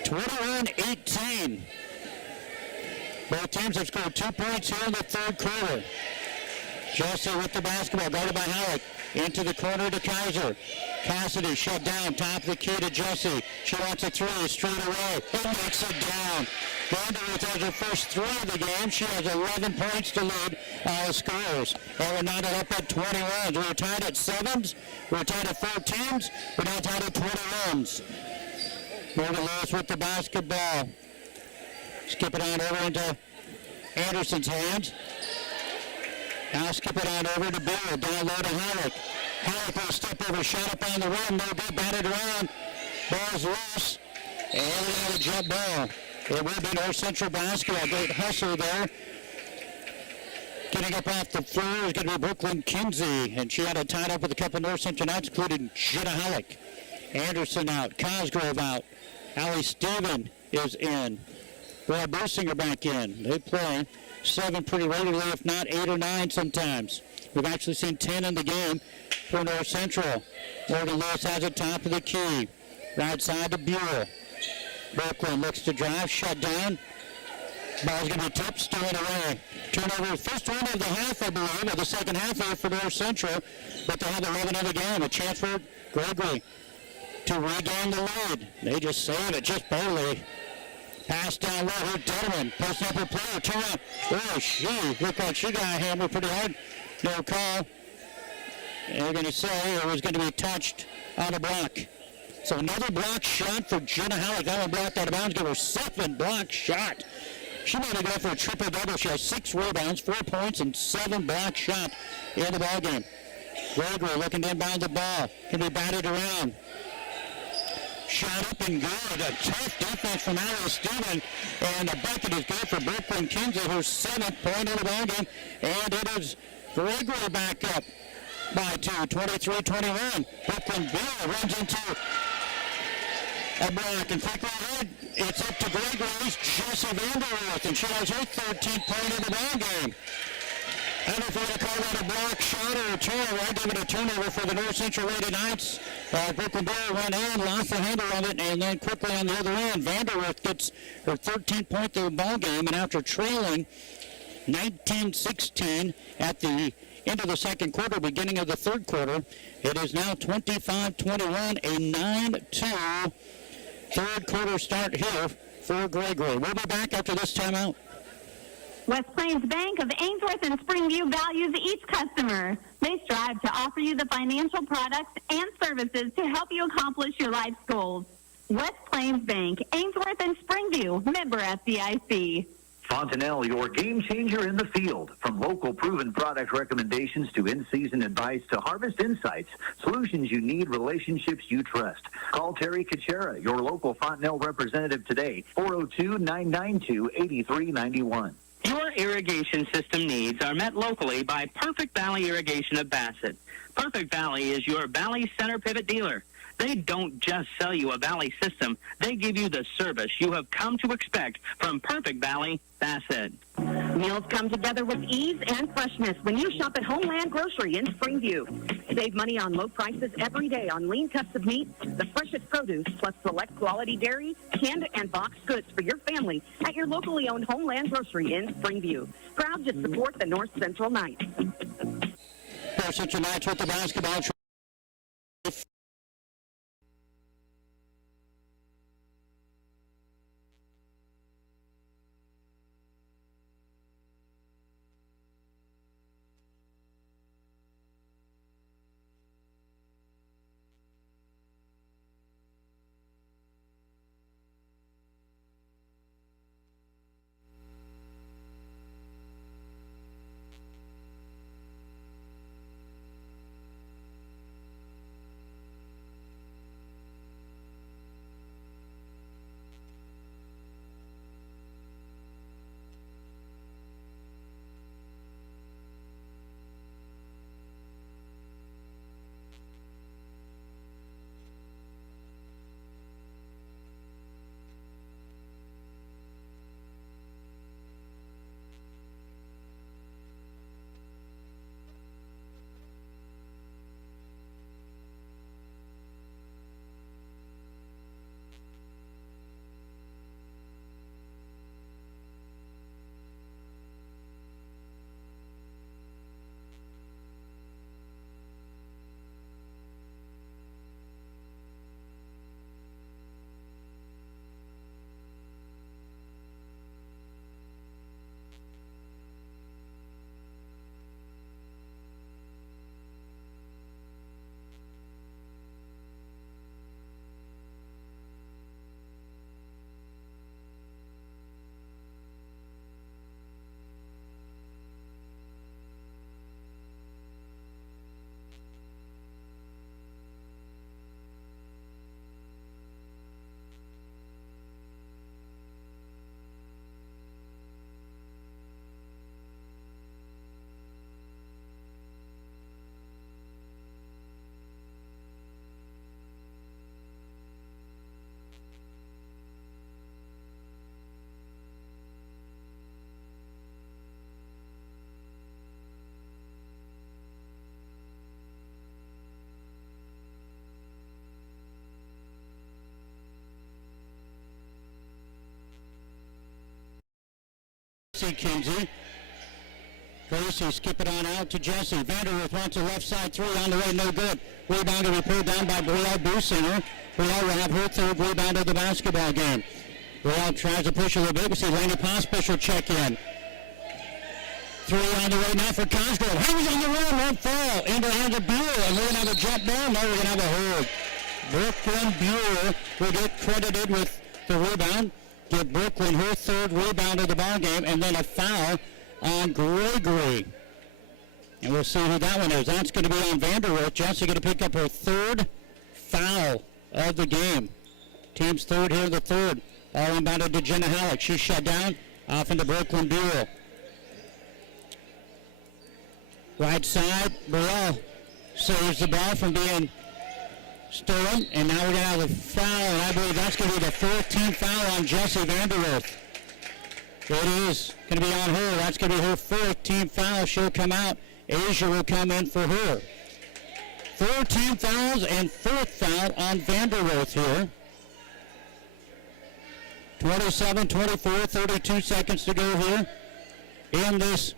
21-18. Both teams have scored 2 points here in the 3rd quarter. Jessie with the basketball, guarded by Halleck. Into the corner to Kaiser. Cassidy shut down, top of the key to Jessie. She wants a 3 straight away. And makes it down. Vanderwerf has her first 3 of the game. She has 11 points to lead all scores. And we're now up at 21. We're tied at 7s. We're tied at 14s. We're now tied at 21s. Morgan Lewis with the basketball. Skip it on over into Anderson's hands. Now skip it on over to Buell. Down low to Halleck. Halleck will step over, shot up on the rim. No good, batted around. Ball's loose. And we got a jump ball. It will be North Central basketball. Great hustle there. Getting up off the floor is going to be Brooklyn Kinsey. And she had it tied up with a couple North Central Knights, including Jenna Halleck. Anderson out. Cosgrove out. Allie Steven is in. Roy Businger back in. They play 7 pretty regularly, if not 8 or 9 sometimes. We've actually seen 10 in the game for North Central. Morgan Lewis has it top of the key. Right side to Buell. Brooklyn looks to drive, shut down. Ball's going to be tipped, stolen away. Turnover, first one of the half, I believe, of the second half here for North Central, but they have 11 in the game. A chance for Gregory to regain the lead. They just saved it, just barely. Pass down low, her Detterman, posting up her player, turn up. Oh, she looked like she got hammered pretty hard. No call. They're going to say it was going to be touched on a block. So another block shot for Jenna Halleck. That one blocked out of bounds. Give her 7 block shot. She might have gone for a triple-double. She has 6 rebounds, 4 points, and 7 block shot in the ballgame. Gregory looking to inbound the ball. Can be batted around. Shot up and good. A tough defense from Alice Stephen. And the bucket is good for Brooklyn Kinsey, her 7th point in the ballgame. And it is Gregory back up by 2, 23-21. Brooklyn Bill runs into a block and quickly ahead. It's up to Gregory's Jesse Vanderwerth, and she has her 13th point in the ballgame. I don't know if we're going to call that a block shot or a turnover. I give it a turnover for the North Central Lady Knights. Brooklyn Bill went in, lost the handle of it, and then quickly on the other end, Vanderwerth gets her 13th point in the ballgame, and after trailing 19-16 at the end of the second quarter, beginning of the third quarter, it is now 25-21, a 9-2 third quarter start here for Gregory. We'll be back after this timeout. West Plains Bank of Ainsworth and Springview values each customer. They strive to offer you the financial products and services to help you accomplish your life's goals. West Plains Bank, Ainsworth and Springview, member FDIC. Fontanelle, your game changer in the field. From local proven product recommendations to in-season advice to harvest insights, solutions you need, relationships you trust. Call Terry Kachera, your local Fontanelle representative today, 402-992-8391. Your irrigation system needs are met locally by Perfect Valley Irrigation of Bassett. Perfect Valley is your Valley Center Pivot dealer. They don't just sell you a Valley system. They give you the service you have come to expect from Perfect Valley Bassett. Meals come together with ease and freshness when you shop at Homeland Grocery in Springview. Save money on low prices every day on lean cuts of meat, the freshest produce, plus select quality dairy, canned and boxed goods for your family at your locally owned Homeland Grocery in Springview. Proud to support the North Central Knights. North Central Knights with the basketball. Kinsey. Gracie skip it on out to Jesse. Vanderwerf wants a left side three on the way, no good. Rebound to be pulled down by Brielle Businger. Brielle will have her third rebound of the basketball game. Brielle tries to push a little bit. We see Laney Pospish check in. Three on the way now for Cosgrove. He was on the run, won't fall. Into the hands of Buell, and we're going to have a jump ball. No, we're going to have a hold. Brooklyn Buell will get credited with the rebound. Give Brooklyn her third rebound of the ball game, and then a foul on Gregory. And we'll see who that one is. That's going to be on Vanderwerf. Jessie going to pick up her third foul of the game. Team's third here, the third. All inbounded to Jenna Halleck. She's shut down. Off into Brooklyn Buell. Right side, Burrell saves the ball from being stolen, and now we're going to have a foul, and I believe that's going to be the 14th foul on Jessie Vanderwerf. It is going to be on her. That's going to be her 14th foul. She'll come out. Asia will come in for her. 14 fouls and fourth foul on Vanderwerf here. 27, 24, 32 seconds to go here in this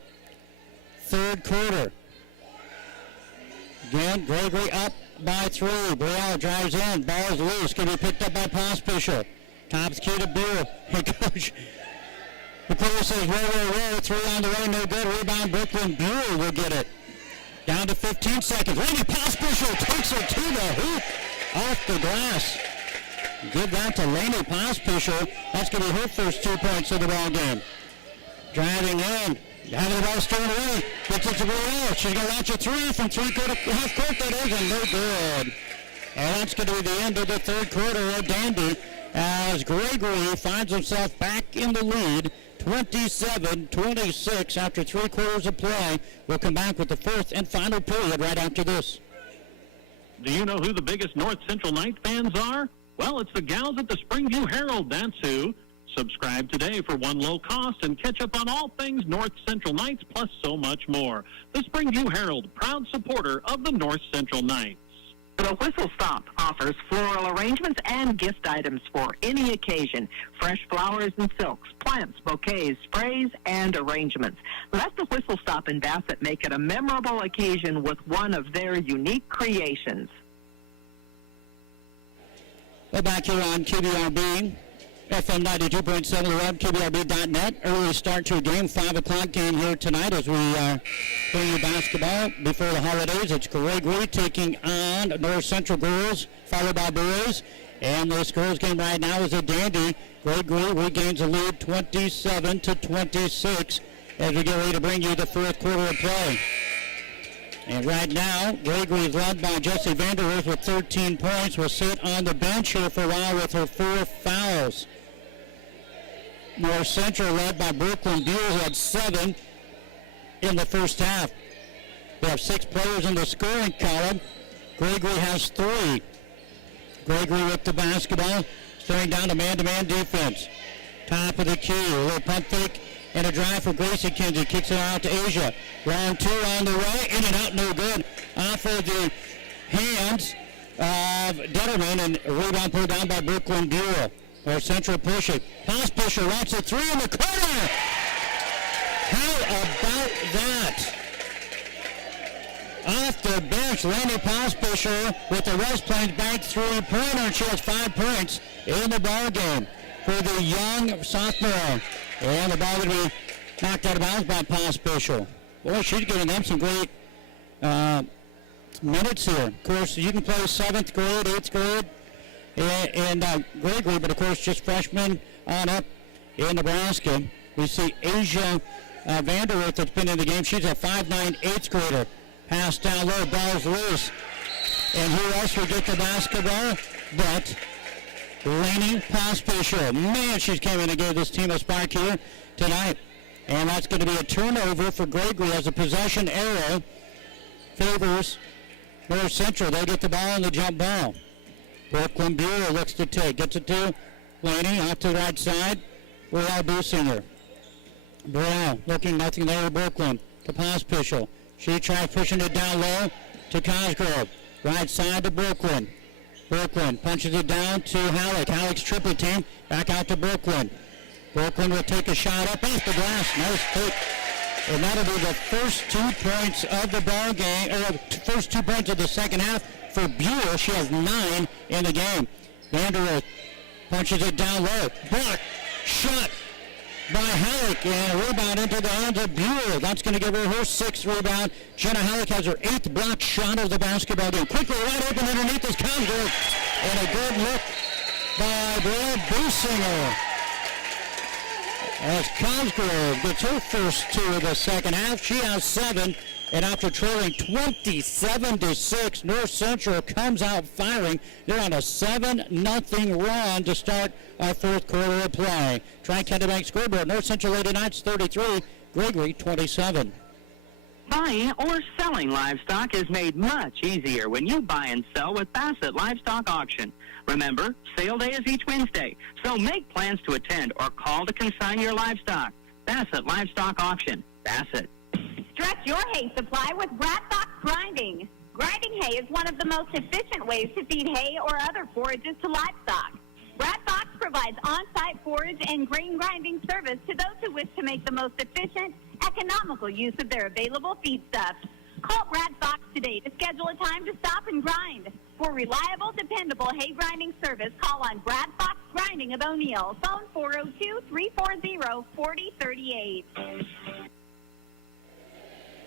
third quarter. Again, Gregory up by three. Burrell drives in. Ball's loose. Can be picked up by Pospish. Top's key to Buell. Hey, Coach. McClure says, whoa. Three on the way. No good. Rebound. Brooklyn Buell will get it. Down to 15 seconds. Lady Pospish takes it to the hoop. Off the glass. Give that to Laney Pospish. That's going to be her first 2 points of the ball game. Driving in. Having the ball stolen away. Gets it to Burrell. She's going to launch a three from half court. That is, and no good. And that's going to be the end of the third quarter of Dandy as Gregory finds himself back in the lead, 27-26 after 3 quarters of play. We'll come back with the fourth and final period right after this. Do you know who the biggest North Central Knight fans are? Well, it's the gals at the Springview Herald, that's who. Subscribe today for one low cost and catch up on all things North Central Knights plus so much more. The Springview Herald, proud supporter of the North Central Knights. The Whistle Stop offers floral arrangements and gift items for any occasion. Fresh flowers and silks, plants, bouquets, sprays, and arrangements. Let the Whistle Stop in Bassett make it a memorable occasion with one of their unique creations. We're back here on KBRB. FM 92.7, the web, KBRB.net. Early start to a game, 5 o'clock game here tonight as we bring you basketball before the holidays. It's Gregory taking on North Central girls, followed by boys. And this girls game right now is a dandy. Gregory regains a lead 27-26 as we get ready to bring you the fourth quarter of play. And right now, Gregory is led by Jessie Vanderwerf with 13 points. Will sit on the bench here for a while with her 4 fouls. North Central led by Brooklyn Buell, who had 7 in the first half. We have 6 players in the scoring column. Gregory has 3. Gregory with the basketball, staring down to man-to-man defense. Top of the key, a little pump fake and a drive for Gracie Kinsey. Kicks it out to Asia. Round 2 on the way, in and out, no good. Off of the hands of Detterman, and a rebound pulled down by Brooklyn Buell. North Central pushing. Pospish wants a 3 in the corner. How about that? Off the bench, Laney Pospish with the West Plains Bank 3-pointer, and she has 5 points in the ball game for the young sophomore. And the ball going to be knocked out of bounds by Pospish. Boy, she's giving them some great minutes here. Of course, you can play 7th grade, 8th grade, and Gregory, but of course just freshmen on up in Nebraska. We see Asia Vanderwerf that's been in the game. She's a 5'9", 8th grader. Pass down low, ball's loose. And who else will get the basketball but Laney Pospish? Man, she's came in and gave this team a spark here tonight. And that's going to be a turnover for Gregory as a possession arrow favors North Central. They get the ball on the jump ball. Brooklyn Buell looks to take. Gets it to Laney off to the right side. Burrell Businger. Burrell looking nothing there with Brooklyn to Pospish. She tries pushing it down low to Cosgrove. Right side to Brooklyn. Brooklyn punches it down to Halleck. Halleck's triple team back out to Brooklyn. Brooklyn will take a shot up off the glass. Nice take. And that'll be the first 2 points of the ball game, or first 2 points of the second half for Buell. She has 9 in the game. Vanderbilt punches it down low. Block. Shot by Halleck, and a rebound into the hands of Buell. That's going to give her 6th rebound. Jenna Halleck has her 8th block shot of the basketball game. Quickly wide open underneath is Cosgrove. And a good look by Brad Businger. As Cosgrove gets her first 2 of the second half, she has 7. And after trailing 27-6, North Central comes out firing. They're on a 7-0 run to start our 4th quarter of play. Tri-County Bank scoreboard, North Central Lady Knights 33, Gregory 27. Buying or selling livestock is made much easier when you buy and sell with Bassett Livestock Auction. Remember, sale day is each Wednesday, so make plans to attend or call to consign your livestock. Bassett Livestock Auction. Bassett. Stretch your hay supply with Brad Fox Grinding. Grinding hay is one of the most efficient ways to feed hay or other forages to livestock. Brad Fox provides on-site forage and grain grinding service to those who wish to make the most efficient, economical use of their available feedstuffs. Call Brad Fox today to schedule a time to stop and grind. For reliable, dependable hay grinding service, call on Brad Fox Grinding of O'Neill. Phone 402-340-4038.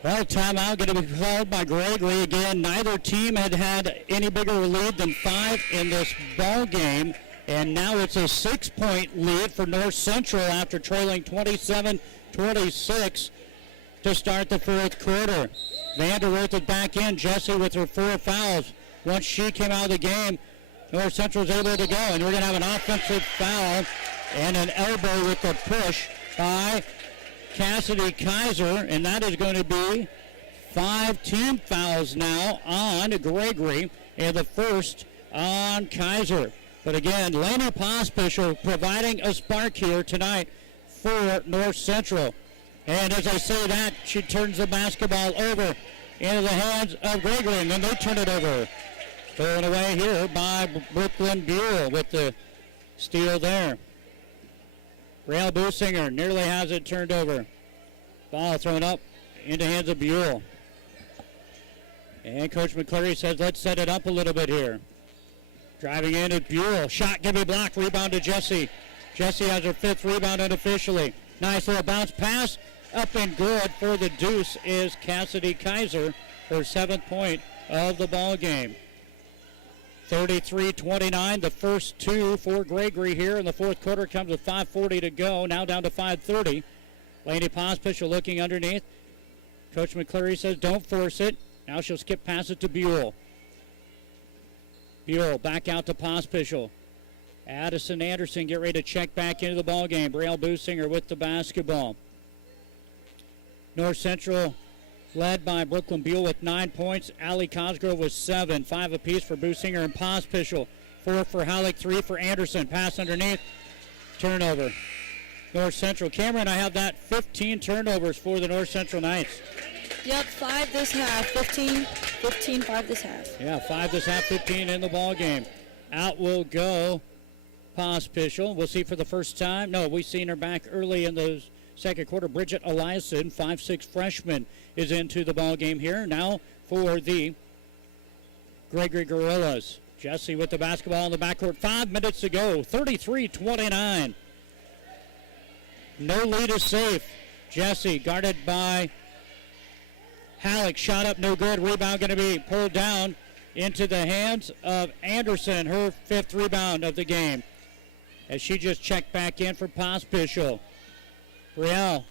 Well, timeout going to be called by Gregory again. Neither team had any bigger lead than 5 in this ball game. And now it's a 6-point lead for North Central after trailing 27-26 to start the 4th quarter. Vanderwerth it back in. Jesse with her 4 fouls. Once she came out of the game, North Central was able to go. And we're going to have an offensive foul and an elbow with a push by Cassidy Kaiser. And that is going to be 5 team fouls now on Gregory, and the first on Kaiser. But again, Lena Pospischel providing a spark here tonight for North Central. And as I say that, she turns the basketball over into the hands of Gregory, and then they turn it over. Thrown away here by Brooklyn Buell with the steal there. Rael Businger nearly has it turned over. Ball thrown up into the hands of Buell. And Coach McCleary says, let's set it up a little bit here. Driving in at Buell. Shot can be blocked. Rebound to Jesse. Jesse has her 5th rebound unofficially. Nice little bounce pass. Up and good for the deuce is Cassidy Kaiser, her 7th point of the ball game. 33-29, the first 2 for Gregory here in the 4th quarter. Comes with 5:40 to go. Now down to 5:30. Lady Pospischel looking underneath. Coach McCleary says don't force it. Now she'll skip pass it to Buell. Buell back out to Pospischel. Addison Anderson get ready to check back into the ball game. Rael Businger with the basketball. North Central led by Brooklyn Buell with 9 points. Allie Cosgrove with 7. 5 apiece for Businger and Pospischel. 4 for Halleck, 3 for Anderson. Pass underneath. Turnover. North Central. Cameron, I have that 15 turnovers for the North Central Knights. Yep, 5 this half. 15, 5 this half. Yeah, 5 this half, 15 in the ball game. Out will go Pospischel. We'll see for the first time. No, we've seen her back early in the second quarter. Bridget Eliason, 5'6" freshman, is into the ball game here. Now for the Gregory Gorillas. Jesse with the basketball in the backcourt. 5 minutes to go. 33-29. No lead is safe. Jesse guarded by Halleck. Shot up, no good. Rebound going to be pulled down into the hands of Anderson, her 5th rebound of the game, as she just checked back in for Pospischel. Brielle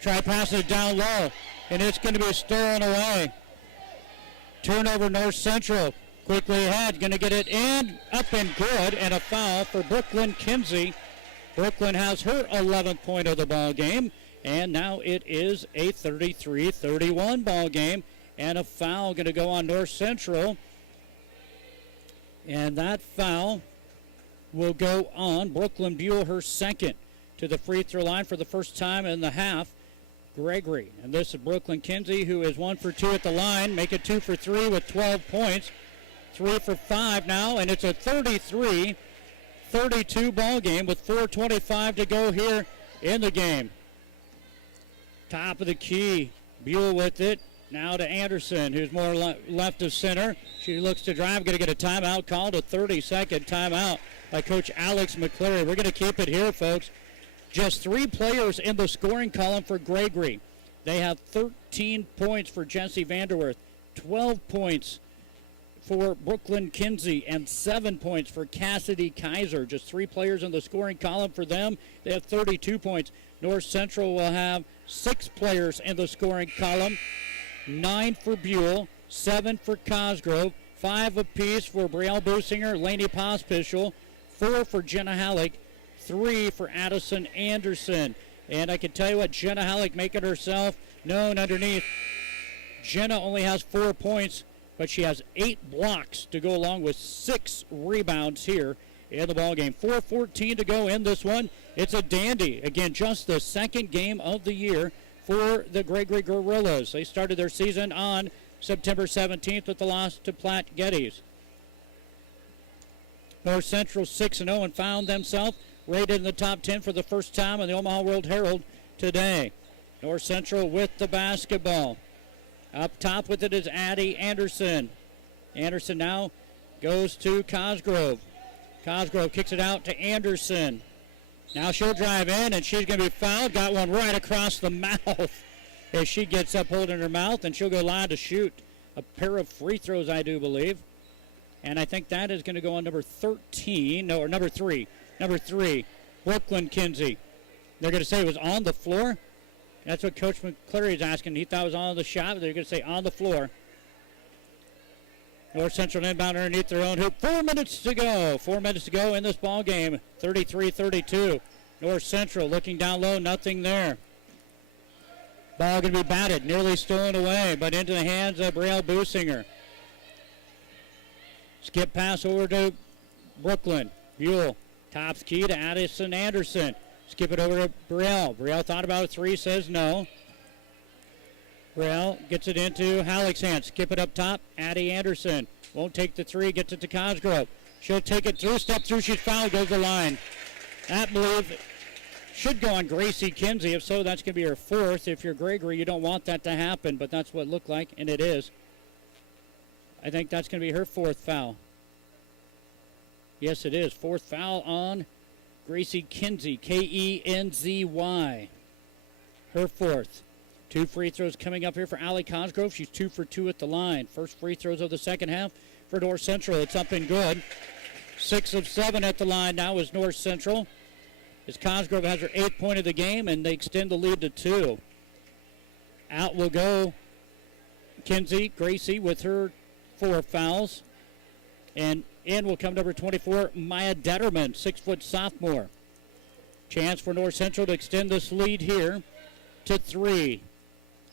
try passing it down low, and it's going to be stolen away. Turnover North Central. Quickly ahead, going to get it in, up and good, and a foul for Brooklyn Kinsey. Brooklyn has her 11th point of the ball game, and now it is a 33-31 ball game, and a foul going to go on North Central. And that foul will go on Brooklyn Buell, her 2nd, to the free throw line for the first time in the half. Gregory. And this is Brooklyn Kinsey, who is 1 for 2 at the line, make it 2 for 3 with 12 points. 3 for 5 now, and it's a 33-31 32 ball game with 4:25 to go here in the game. Top of the key, Buell with it. Now to Anderson, who's more left of center. She looks to drive, going to get a timeout called, a 30-second timeout by Coach Alex McCleary. We're going to keep it here, folks. Just 3 players in the scoring column for Gregory. They have 13 points for Jesse Vanderwerth, 12 points for Brooklyn Kinsey, and 7 points for Cassidy Kaiser. Just 3 players in the scoring column for them. They have 32 points. North Central will have 6 players in the scoring column. 9 for Buell, 7 for Cosgrove, 5 apiece for Brielle Businger, Lainey Pospischel, 4 for Jenna Halleck, 3 for Addison Anderson. And I can tell you what, Jenna Halleck making herself known underneath. Jenna only has 4 points, but she has 8 blocks to go along with 6 rebounds here in the ballgame. 4:14 to go in this one. It's a dandy. Again, just the second game of the year for the Gregory Gorillas. They started their season on September 17th with the loss to Platte Geddes. North Central 6-0 and found themselves rated in the top 10 for the first time in the Omaha World Herald today. North Central with the basketball. Up top with it is Addie Anderson. Anderson now goes to Cosgrove. Cosgrove kicks it out to Anderson. Now she'll drive in, and she's going to be fouled. Got one right across the mouth as she gets up holding her mouth, and she'll go line to shoot a pair of free throws, I do believe. And I think that is going to go on number 13. No, or number 3. Number 3, Brooklyn Kinsey. They're going to say it was on the floor. That's what Coach McCleary is asking. He thought it was on the shot, but they're going to say on the floor. North Central inbound underneath their own hoop. 4 minutes to go. 4 minutes to go in this ball game. 33-32. North Central looking down low. Nothing there. Ball going to be batted. Nearly stolen away, but into the hands of Brielle Businger. Skip pass over to Brooklyn. Buell. Tops key to Addison Anderson. Skip it over to Brielle. Brielle thought about a 3. Says no. Brielle gets it into Halleck's hands. Skip it up top. Addie Anderson won't take the 3. Gets it to Cosgrove. She'll take it through. Step through. She's fouled. Goes the line. That move should go on Gracie Kinsey. If so, that's going to be her 4th. If you're Gregory, you don't want that to happen, but that's what it looked like, and it is. I think that's going to be her 4th foul. Yes, it is. 4th foul on Gracie Kinsey. Kenzy. Her 4th. 2 free throws coming up here for Allie Cosgrove. She's 2 for 2 at the line. First free throws of the second half for North Central. It's up and good. 6 of 7 at the line now is North Central, as Cosgrove has her 8th point of the game, and they extend the lead to 2. Out will go Kinsey, Gracie, with her 4 fouls. And in will come number 24, Maya Detterman, 6-foot sophomore. Chance for North Central to extend this lead here to 3.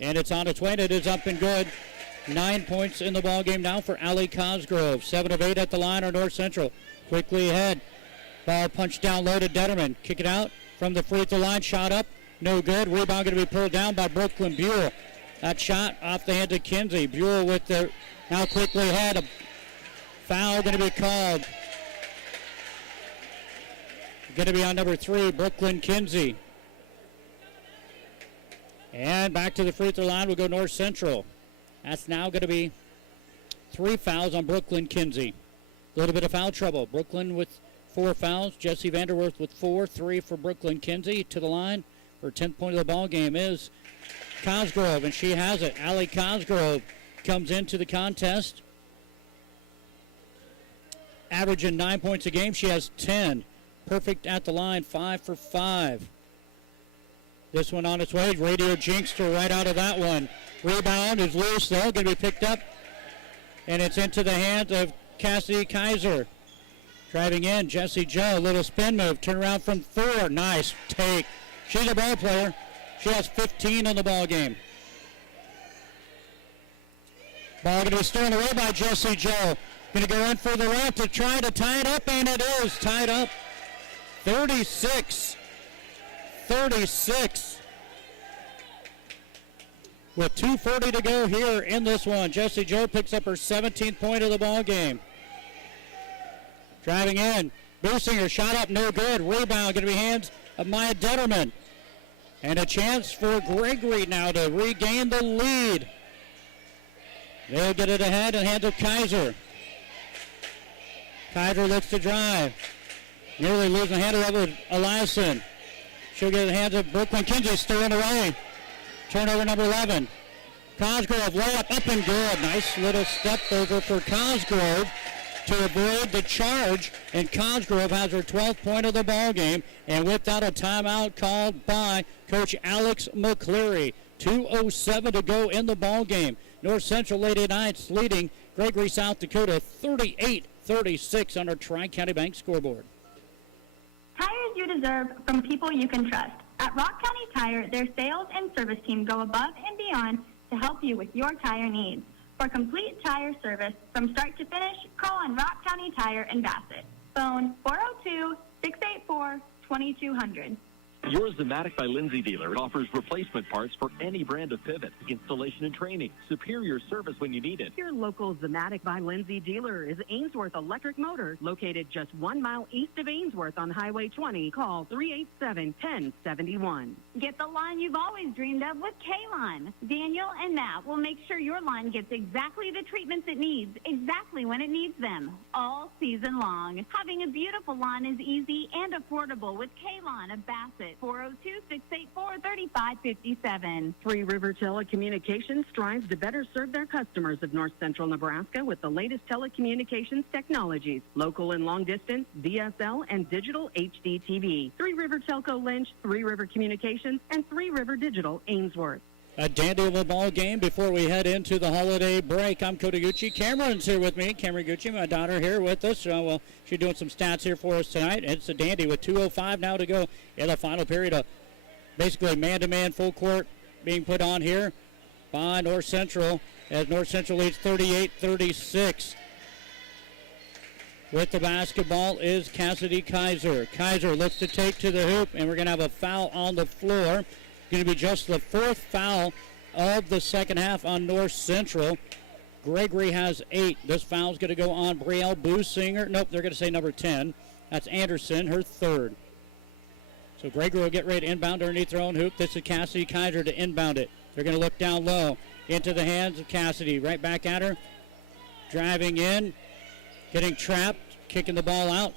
And it's on its way, and it is up and good. 9 points in the ballgame now for Allie Cosgrove. 7 of 8 at the line are North Central. Quickly ahead. Ball punched down low to Detterman. Kick it out from the free throw line. Shot up. No good. Rebound going to be pulled down by Brooklyn Buell. That shot off the hands of Kinsey. Buell with the now quickly ahead. A foul going to be called. Going to be on number 3, Brooklyn Kinsey. And back to the free throw line will go North Central. That's now going to be 3 fouls on Brooklyn Kinsey. A little bit of foul trouble. Brooklyn with 4 fouls. Jesse Vanderwerth with 4. 3 for Brooklyn Kinsey. To the line for 10th point of the ball game is Cosgrove, and she has it. Allie Cosgrove comes into the contest, averaging 9 points a game. She has 10. Perfect at the line, 5 for 5. This one on its way. Radio jinxed her right out of that one. Rebound is loose, though. Going to be picked up. And it's into the hands of Cassidy Kaiser. Driving in, Jessie Joe. Little spin move. Turn around from 4. Nice take. She's a ball player. She has 15 in the ball game. Ball going to be stolen away by Jessie Joe. Going to go in for the left to try to tie it up, and it is tied up. 36. With 2:40 to go here in this one, Jessie Joe picks up her 17th point of the ball game. Driving in, Businger shot up, no good. Rebound going to be hands of Maya Detterman. And a chance for Gregory now to regain the lead. They'll get it ahead and hands of Kaiser. Kaiser looks to drive. Nearly losing the handle of Eliason. She'll get it in the hands of Brooklyn Kinsey, stolen away. Turnover number 11. Cosgrove, layup up and good. Nice little step over for Cosgrove to avoid the charge. And Cosgrove has her 12th point of the ball game. And with that, a timeout called by Coach Alex McCleary. 2:07 to go in the ball game. North Central Lady Knights leading Gregory, South Dakota, 38-36 on our Tri-County Bank scoreboard. Tires you deserve from people you can trust. At Rock County Tire, their sales and service team go above and beyond to help you with your tire needs. For complete tire service from start to finish, call on Rock County Tire in Bassett. Phone 402-684-2200. Your Zematic by Lindsay dealer offers replacement parts for any brand of pivot, installation and training, superior service when you need it. Your local Zematic by Lindsay dealer is Ainsworth Electric Motor, located just 1 mile east of Ainsworth on Highway 20. Call 387-1071. Get the lawn you've always dreamed of with K-Lawn. Daniel and Matt will make sure your lawn gets exactly the treatments it needs, exactly when it needs them, all season long. Having a beautiful lawn is easy and affordable with K-Lawn of Bassett. 402-684-3557. Three River Telecommunications strives to better serve their customers of north central Nebraska with the latest telecommunications technologies, local and long distance, DSL, and digital HD TV. Three River Telco Lynch, Three River Communications, and Three River Digital Ainsworth. A dandy of a ball game before we head into the holiday break. I'm Cody Gucci. Cameron's here with me. Cameron Gucci, my daughter, here with us. Well, she's doing some stats here for us tonight. It's a dandy with 2:05 now to go in the final period. Basically man-to-man full court being put on here by North Central as North Central leads 38-36. With the basketball is Cassidy Kaiser. Kaiser looks to take to the hoop, and we're going to have a foul on the floor. Going to be just the fourth foul of the second half on North Central. Gregory has 8. This foul is going to go on Brielle Businger. Nope, they're going to say number 10. That's Anderson, her third. So Gregory will get ready to inbound underneath their own hoop. This is Cassidy Kaiser to inbound it. They're going to look down low into the hands of Cassidy. Right back at her. Driving in. Getting trapped. Kicking the ball out.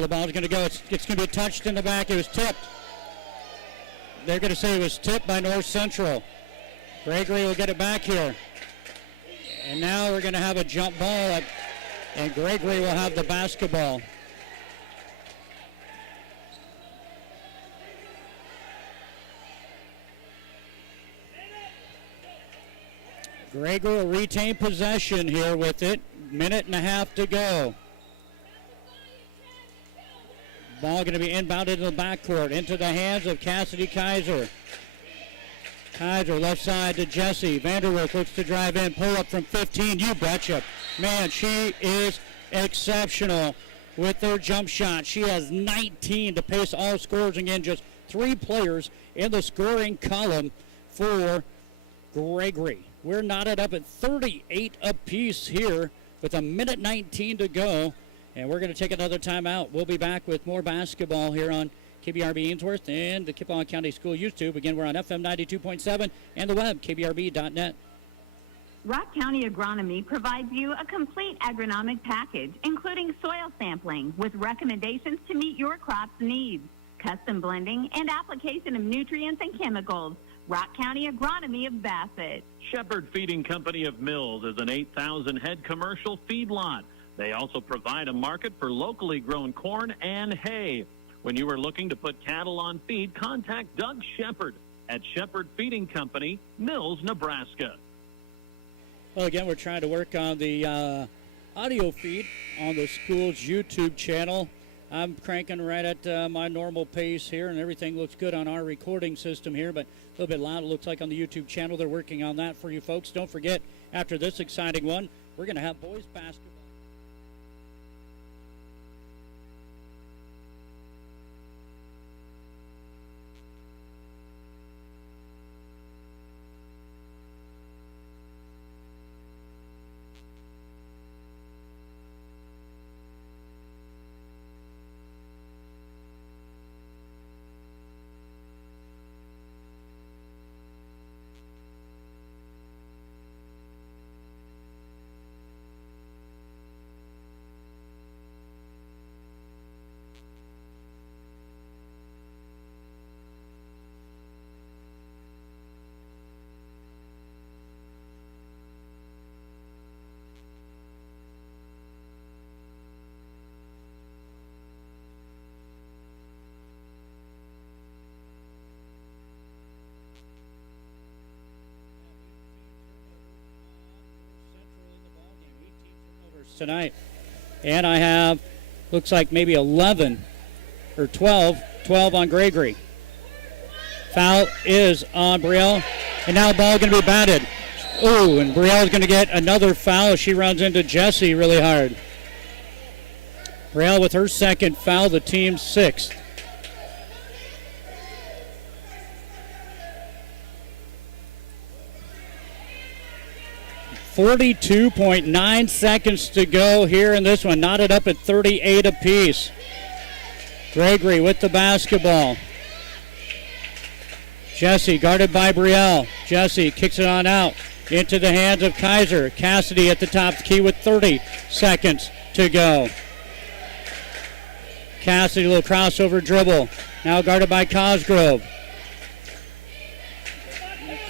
The ball's going to go. It's going to be touched in the back. It was tipped. They're going to say it was tipped by North Central. Gregory will get it back here. And now we're going to have a jump ball, and Gregory will have the basketball. Gregory will retain possession here with it. Minute and a half to go. Ball going to be inbounded in the backcourt into the hands of Cassidy Kaiser. Kaiser left side to Jesse. Vanderwerf looks to drive in. Pull up from 15. You betcha. Man, she is exceptional with their jump shot. She has 19 to pace all scorers. Again, just 3 players in the scoring column for Gregory. We're knotted up at 38 apiece here with a minute 19 to go. And we're going to take another timeout. We'll be back with more basketball here on KBRB Ainsworth and the Kippawan County School YouTube. Again, we're on FM 92.7 and the web, kbrb.net. Rock County Agronomy provides you a complete agronomic package, including soil sampling with recommendations to meet your crop's needs, custom blending, and application of nutrients and chemicals. Rock County Agronomy of Bassett. Shepherd Feeding Company of Mills is an 8,000-head commercial feedlot. They also provide a market for locally grown corn and hay. When you are looking to put cattle on feed, contact Doug Shepherd at Shepherd Feeding Company, Mills, Nebraska. Well, again, we're trying to work on the audio feed on the school's YouTube channel. I'm cranking right at my normal pace here, and everything looks good on our recording system here, but a little bit loud, it looks like, on the YouTube channel. They're working on that for you folks. Don't forget, after this exciting one, we're going to have boys basketball. tonight. And I have, looks like maybe 11 or 12 on Gregory. Foul is on Brielle. And now the ball going to be batted. Ooh, and Brielle's going to get another foul as she runs into Jesse really hard. Brielle with her second foul, the team's sixth. .9 seconds to go here in this one. Knotted up at 38 apiece. Gregory with the basketball. Jesse guarded by Brielle. Jesse kicks it on out into the hands of Kaiser. Cassidy at the top of the key with 30 seconds to go. Cassidy, a little crossover dribble. Now guarded by Cosgrove.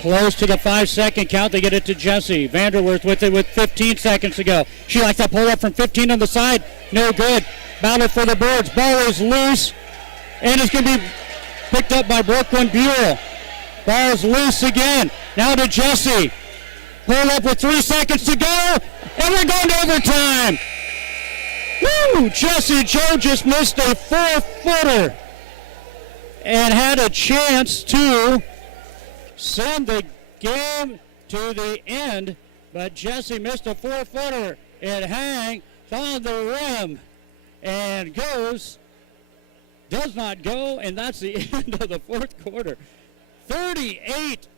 Close to the 5-second count. They get it to Jesse. Vanderwerth with it with 15 seconds to go. She likes that pull up from 15 on the side. No good. Battle for the boards. Ball is loose. And it's going to be picked up by Brooklyn Buell. Ball is loose again. Now to Jesse. Pull up with 3 seconds to go. And we're going to overtime. Woo! Jesse Joe just missed a 4-footer. And had a chance to send the game to the end, but Jesse missed a 4-footer. It hangs on the rim and does not go, and that's the end of the fourth quarter. 38,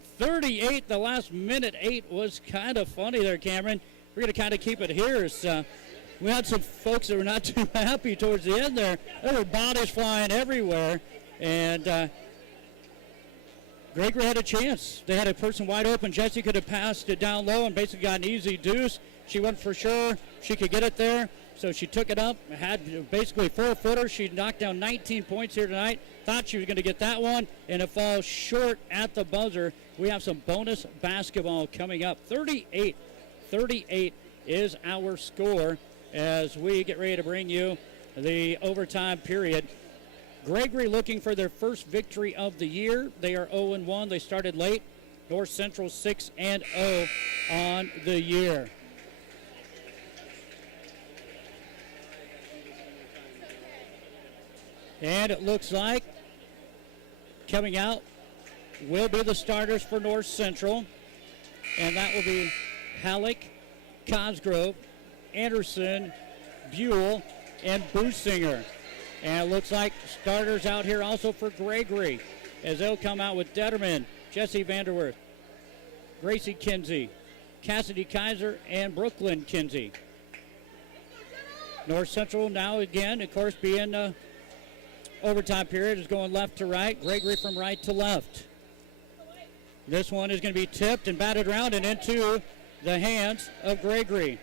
the last minute 8 was kind of funny there, Cameron. We're going to kind of keep it here. We had some folks that were not too happy towards the end there. There were bodies flying everywhere, and Gregory had a chance. They had a person wide open. Jesse could have passed it down low and basically got an easy deuce. She went for sure. She could get it there, so she took it up. Had basically 4-footer. She knocked down 19 points here tonight. Thought she was going to get that one, and it falls short at the buzzer. We have some bonus basketball coming up. 38 is our score as we get ready to bring you the overtime period. Gregory looking for their first victory of the year. They are 0-1. They started late. North Central 6-0 on the year. And it looks like coming out will be the starters for North Central. And that will be Halleck, Cosgrove, Anderson, Buell, and Businger. And it looks like starters out here also for Gregory as they'll come out with Detterman, Jesse Vanderwerth, Gracie Kinsey, Cassidy Kaiser, and Brooklyn Kinsey. North Central now again, of course, being overtime period is going left to right. Gregory from right to left. This one is going to be tipped and batted around and into the hands of Gregory.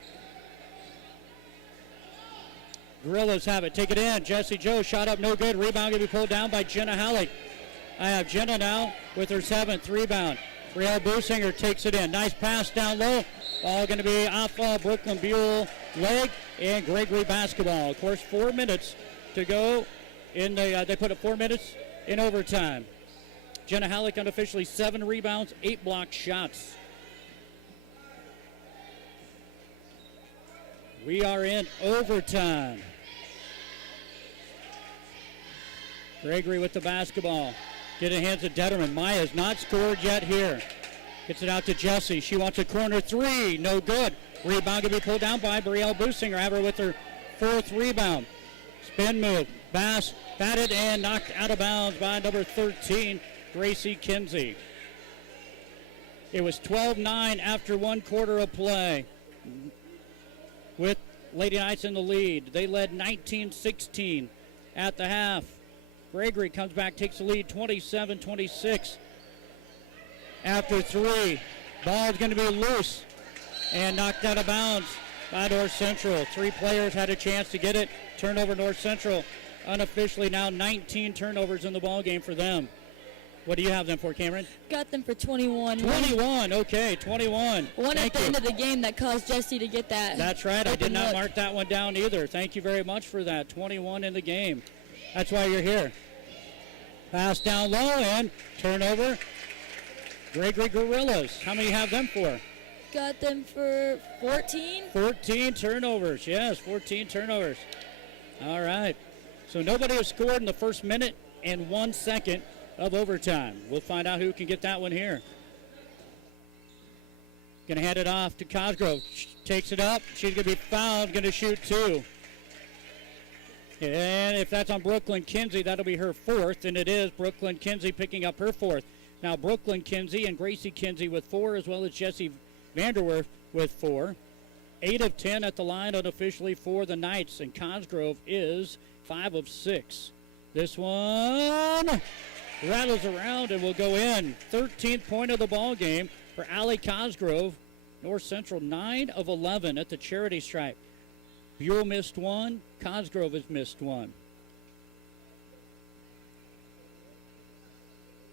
Gorillas have it. Take it in. Jesse Joe shot up no good. Rebound going to be pulled down by Jenna Halleck. I have Jenna now with her 7th rebound. Brielle Businger takes it in. Nice pass down low. All going to be off Brooklyn Buell leg and Gregory basketball. Of course, 4 minutes to go. They put it 4 minutes in overtime. Jenna Halleck unofficially 7 rebounds, 8 blocked shots. We are in overtime. Gregory with the basketball. Get it in hands of Detterman. Maya's not scored yet here. Gets it out to Jesse. She wants a corner 3. No good. Rebound can be pulled down by Brielle Businger. Have her with her 4th rebound. Spin move. Bass batted and knocked out of bounds by number 13, Gracie Kinsey. It was 12-9 after 1 quarter of play. With Lady Knights in the lead. They led 19-16 at the half. Gregory comes back, takes the lead 27-26. After 3, ball's going to be loose and knocked out of bounds by North Central. 3 players had a chance to get it. Turnover North Central. Unofficially now 19 turnovers in the ball game for them. What do you have them for, Cameron? Got them for 21. 21, okay, 21. One at the end of the game that caused Jesse to get that. That's right, I did not mark that one down either. Thank you very much for that. 21 in the game. That's why you're here. Pass down low and turnover. Gregory Gorillas. How many you have them for? got them for 14. 14 turnovers, yes, 14 turnovers. All right. So nobody has scored in the first minute and 1 second of overtime. We'll find out who can get that one here. Going to hand it off to Cosgrove. Takes it up. She's going to be fouled. Going to shoot 2. And if that's on Brooklyn Kinsey, that'll be her 4th. And it is Brooklyn Kinsey picking up her 4th. Now Brooklyn Kinsey and Gracie Kinsey with 4, as well as Jessie Vanderwerf with 4. 8 of 10 at the line unofficially for the Knights. And Cosgrove is 5 of 6. This one rattles around and will go in. 13th point of the ball game for Allie Cosgrove. North Central 9 of 11 at the charity stripe. Buell missed 1. Cosgrove has missed 1.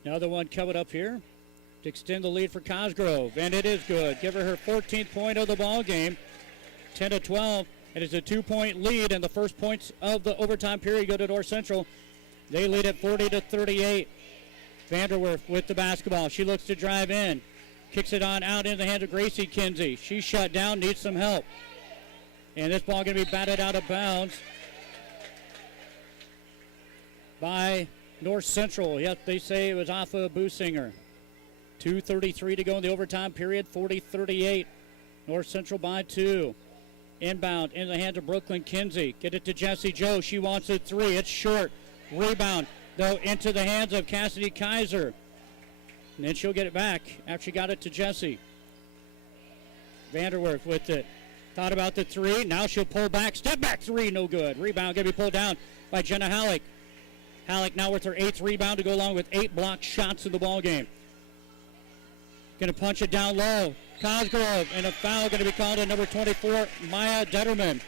Another one coming up here to extend the lead for Cosgrove, and it is good. Give her 14th point of the ball game. 10 to 12. It is a 2-point lead, and the first points of the overtime period go to North Central. They lead at 40 to 38. Vanderwerf with the basketball. She looks to drive in. Kicks it on out in the hands of Gracie Kinsey. She's shut down, needs some help. And this ball going to be batted out of bounds by North Central. Yep, they say it was off of Businger. 2:33 to go in the overtime period, 40-38. North Central by 2. Inbound in the hands of Brooklyn Kinsey. Get it to Jessie Joe. She wants a 3. It's short. Rebound, though, into the hands of Cassidy Kaiser. And then she'll get it back after she got it to Jessie. Vanderwerf with it. Thought about the 3. Now she'll pull back. Step back 3. No good. Rebound going to be pulled down by Jenna Halleck. Halleck now with her 8th rebound to go along with 8 blocked shots in the ball game. Going to punch it down low. Cosgrove, and a foul going to be called on number 24, Maya Detterman.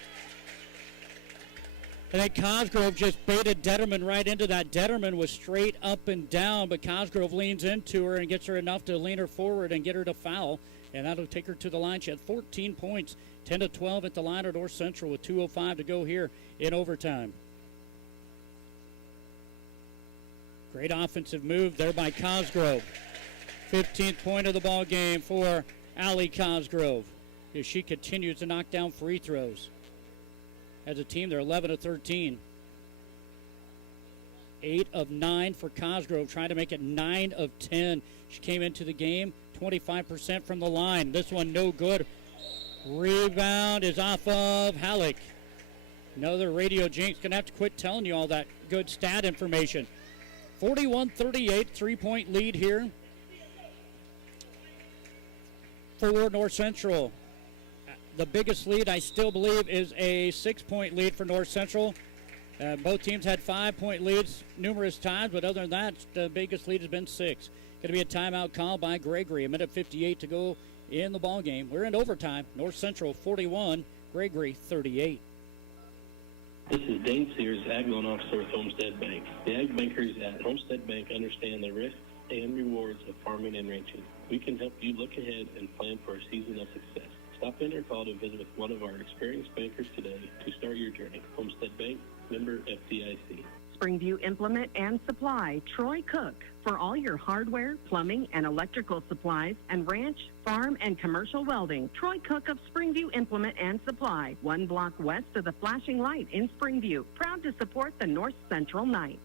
I think Cosgrove just baited Detterman right into that. Detterman was straight up and down, but Cosgrove leans into her and gets her enough to lean her forward and get her to foul, and that'll take her to the line. She had 14 points, 10 to 12 at the line at North Central with 2:05 to go here in overtime. Great offensive move there by Cosgrove. 15th point of the ball game for Allie Cosgrove as she continues to knock down free throws. As a team, they're 11 of 13. 8 of 9 for Cosgrove, trying to make it 9 of 10. She came into the game 25% from the line. This one no good. Rebound is off of Halleck. Another radio jinx. Going to have to quit telling you all that good stat information. 41-38, 3-point lead here for North Central. The biggest lead, I still believe, is a 6-point lead for North Central. Both teams had 5-point leads numerous times, but other than that, the biggest lead has been 6. Going to be a timeout call by Gregory. A minute 58 to go in the ball game. We're in overtime. North Central 41, Gregory 38. This is Dane Sears, Ag Loan Officer with Homestead Bank. The Ag Bankers at Homestead Bank understand the risks and rewards of farming and ranching. We can help you look ahead and plan for a season of success. Stop in or call to visit with one of our experienced bankers today to start your journey. Homestead Bank, member FDIC. Springview Implement and Supply, Troy Cook. For all your hardware, plumbing, and electrical supplies, and ranch, farm, and commercial welding, Troy Cook of Springview Implement and Supply, 1 block west of the flashing light in Springview. Proud to support the North Central Knights.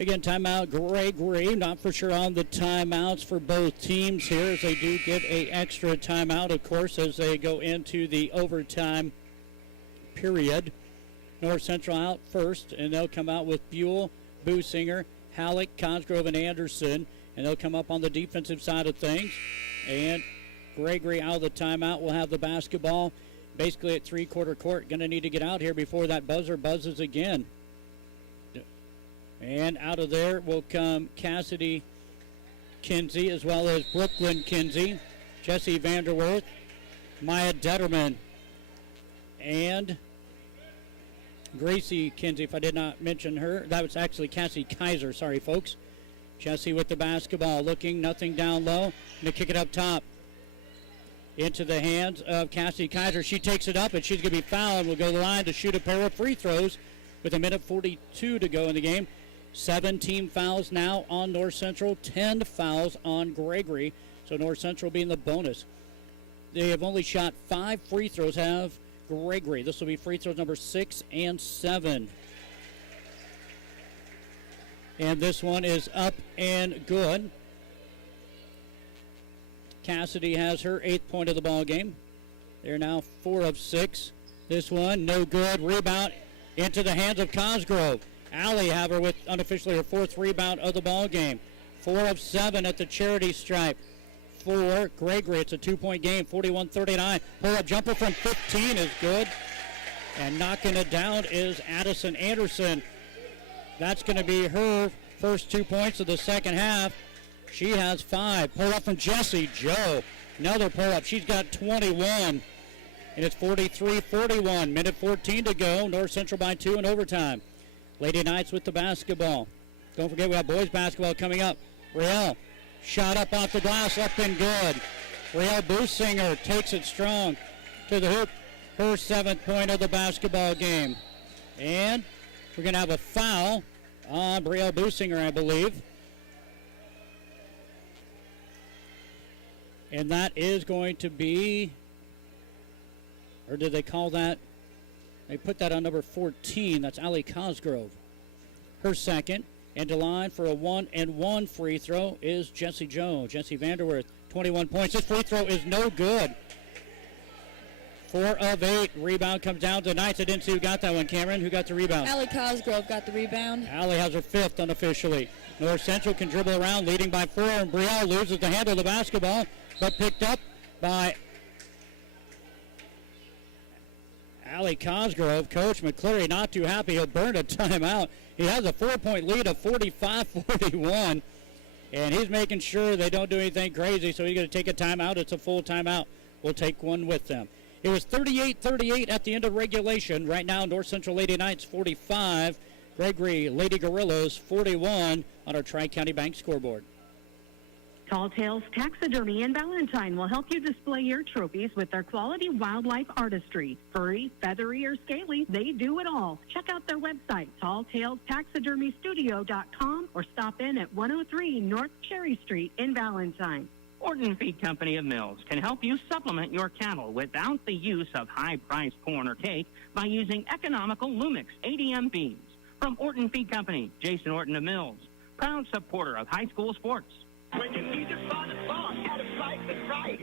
Again, timeout Gregory. Not for sure on the timeouts for both teams here, as they do get an extra timeout, of course, as they go into the overtime period. North Central out first, and they'll come out with Buell, Businger, Halleck, Cosgrove, and Anderson, and they'll come up on the defensive side of things. And Gregory out of the timeout will have the basketball basically at three-quarter court. Going to need to get out here before that buzzer buzzes again. And out of there will come Cassidy Kinsey, as well as Brooklyn Kinsey, Jessie Vanderwerf, Maya Detterman, and Gracie Kinsey, if I did not mention her. That was actually Cassidy Kaiser. Sorry, folks. Jessie with the basketball, looking, nothing down low. Going to kick it up top into the hands of Cassidy Kaiser. She takes it up, and she's going to be fouled. Will go to the line to shoot a pair of free throws with a minute 42 to go in the game. 17 fouls now on North Central, 10 fouls on Gregory. So North Central being the bonus. They have only shot 5 free throws, have Gregory. This will be free throws number 6 and 7. And this one is up and good. Cassidy has her 8th point of the ball game. They're now 4 of 6. This one, no good. Rebound into the hands of Cosgrove. Allie have her with unofficially her 4th rebound of the ball game. 4 of 7 at the charity stripe for Gregory. It's a 2-point game, 41-39. Pull-up jumper from 15 is good. And knocking it down is Addison Anderson. That's going to be her first 2 points of the second half. She has 5. Pull-up from Jessie Joe. Another pull-up. She's got 21. And it's 43-41. Minute 14 to go. North Central by 2 in overtime. Lady Knights with the basketball. Don't forget we have boys basketball coming up. Riel, shot up off the glass, up and good. Riel Businger takes it strong to the hoop. Her 7th point of the basketball game. And we're going to have a foul on Riel Businger, I believe. And that is going to be, or did they call that? They put that on number 14. That's Allie Cosgrove. Her second. And to line for a 1-and-1 free throw is Jessie Joe. Jessie Vanderwerth, 21 points. This free throw is no good. 4 of 8. Rebound comes down to the Knights. I didn't see who got that one, Cameron. Who got the rebound? Allie Cosgrove got the rebound. Allie has her 5th unofficially. North Central can dribble around, leading by 4, and Brielle loses the handle of the basketball, but picked up by Allie Cosgrove. Coach McCleary not too happy. He'll burn a timeout. He has a 4-point lead of 45-41, and he's making sure they don't do anything crazy, so he's going to take a timeout. It's a full timeout. We'll take one with them. It was 38-38 at the end of regulation. Right now, North Central Lady Knights 45, Gregory Lady Gorillas 41 on our Tri-County Bank scoreboard. Tall Tales Taxidermy in Valentine will help you display your trophies with their quality wildlife artistry. Furry, feathery, or scaly, they do it all. Check out their website, talltalestaxidermystudio.com, or stop in at 103 North Cherry Street in Valentine. Orton Feed Company of Mills can help you supplement your cattle without the use of high-priced corn or cake by using economical Lumix ADM feeds. From Orton Feed Company, Jason Orton of Mills, proud supporter of high school sports. When you need to find a spot at a price that's right,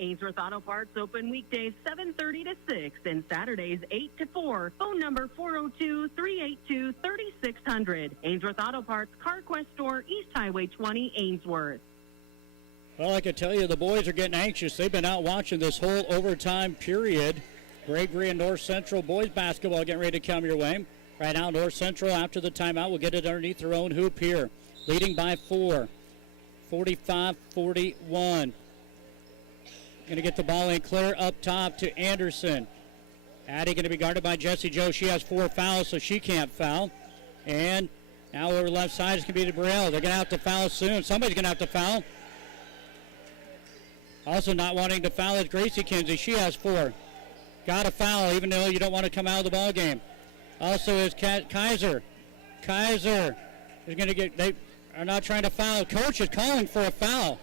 Ainsworth Auto Parts open weekdays 7:30 to 6 and Saturdays 8 to 4. Phone number 402-382-3600. Ainsworth Auto Parts, CarQuest Store, East Highway 20, Ainsworth. Well, I can tell you the boys are getting anxious. They've been out watching this whole overtime period. Gregory and North Central boys basketball getting ready to come your way. Right now, North Central, after the timeout, will get it underneath their own hoop here. Leading by 4, 45-41. Going to get the ball in clear up top to Anderson. Addie going to be guarded by Jessie Joe. She has 4 fouls, so she can't foul. And now over left side is going to be DeBrielle. They're going to have to foul soon. Somebody's going to have to foul. Also not wanting to foul is Gracie Kinsey. She has 4. Got a foul, even though you don't want to come out of the ball game. Also is Kaiser. Kaiser is going to get, they are not trying to foul. Coach is calling for a foul.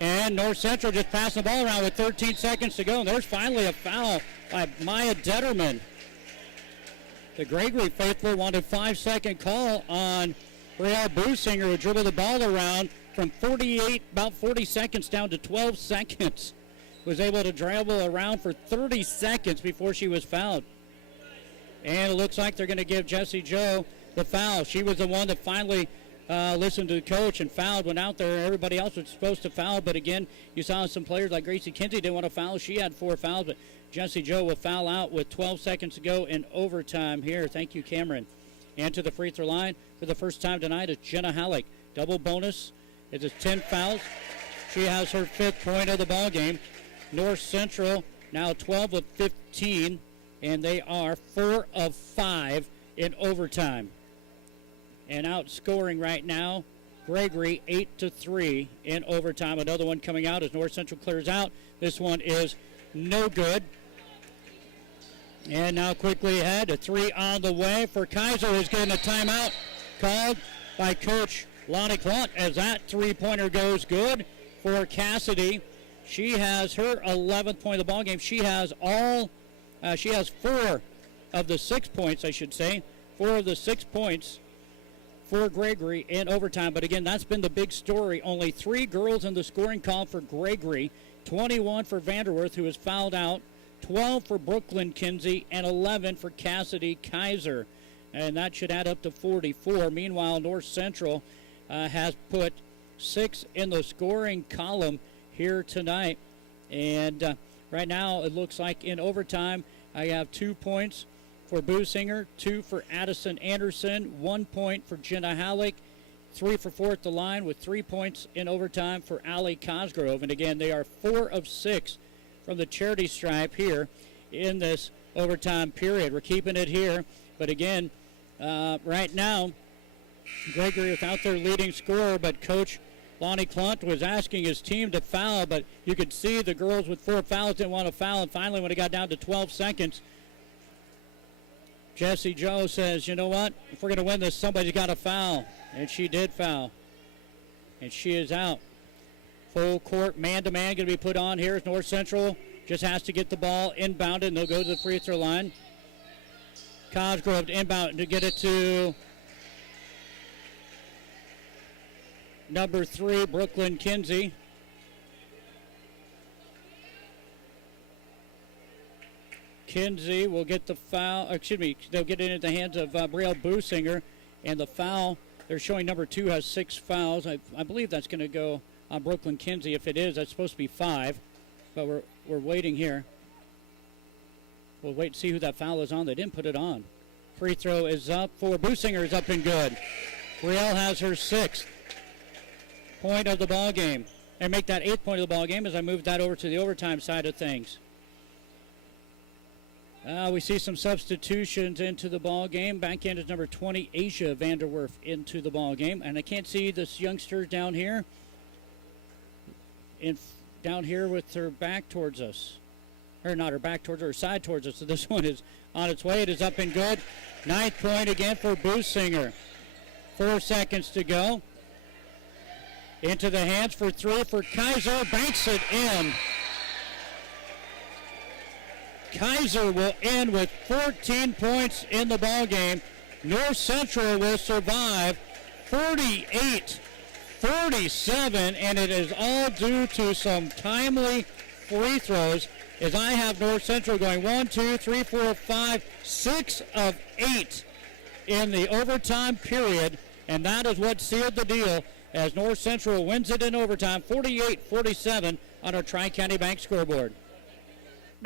And North Central just passing the ball around with 13 seconds to go. And there's finally a foul by Maya Detterman. The Gregory faithful wanted a 5-second call on Brielle Businger, who dribbled the ball around from about 40 seconds down to 12 seconds. Was able to dribble around for 30 seconds before she was fouled. And it looks like they're going to give Jessie Joe the foul. She was the one that finally listened to the coach and fouled, went out there. Everybody else was supposed to foul, but again, you saw some players like Gracie Kinsey didn't want to foul. She had 4 fouls, but Jessie Joe will foul out with 12 seconds to go in overtime here. Thank you, Cameron. And to the free throw line for the first time tonight is Jenna Halleck. Double bonus. It is 10 fouls. She has her 5th point of the ball game. North Central now 12 of 15, and they are 4 of 5 in overtime. And outscoring right now, Gregory 8-3 in overtime. Another one coming out as North Central clears out. This one is no good. And now quickly ahead, a 3 on the way for Kaiser, who's getting a timeout called by Coach Lonnie Clunt, as that three-pointer goes good for Cassidy. She has her 11th point of the ball game. She has 4 of the 6 points, I should say. 4 of the 6 points for Gregory in overtime. But again, that's been the big story. Only 3 girls in the scoring column for Gregory. 21 for Vanderwerth, who was fouled out. 12 for Brooklyn Kinsey, and 11 for Cassidy Kaiser. And that should add up to 44. Meanwhile, North Central has put 6 in the scoring column here tonight. And right now, it looks like in overtime, I have 2 points for Businger, 2 for Addison Anderson, 1 point for Jenna Halleck, 3 for 4 at the line with 3 points in overtime for Allie Cosgrove. And again, they are 4 of 6 from the charity stripe here in this overtime period. We're keeping it here. But again, right now, Gregory without their leading scorer, but Coach Lonnie Clunt was asking his team to foul, but you could see the girls with 4 fouls didn't want to foul, and finally when it got down to 12 seconds, Jessie Joe says, you know what, if we're going to win this, somebody's got to foul, and she did foul, and she is out. Full court, man-to-man going to be put on here. North Central just has to get the ball inbounded, and they'll go to the free throw line. Cosgrove to inbound to get it to number 3, Brooklyn Kinsey. Kinsey will get the foul, they'll get it into the hands of Brielle Businger, and the foul, they're showing number 2 has 6 fouls. I believe that's going to go on Brooklyn Kinsey. If it is, that's supposed to be 5, but we're waiting here. We'll wait and see who that foul is on. They didn't put it on. Free throw is up for Businger, is up and good. Brielle has her 6th point of the ball game, and make that 8th point of the ball game as I move that over to the overtime side of things. We see some substitutions into the ball game. Back in is number 20, Asia Vanderwerf, into the ball game, and I can't see this youngster down here. Down here with her back towards us, or not her back towards her side towards us. So this one is on its way. It is up and good. 9th point again for Businger. 4 seconds to go. Into the hands for 3 for Kaiser. Banks it in. Kaiser will end with 14 points in the ball game. North Central will survive 48-47, and it is all due to some timely free throws, as I have North Central going 1, 2, 3, 4, 5, 6 of 8 in the overtime period, and that is what sealed the deal as North Central wins it in overtime 48-47 on our Tri-County Bank scoreboard.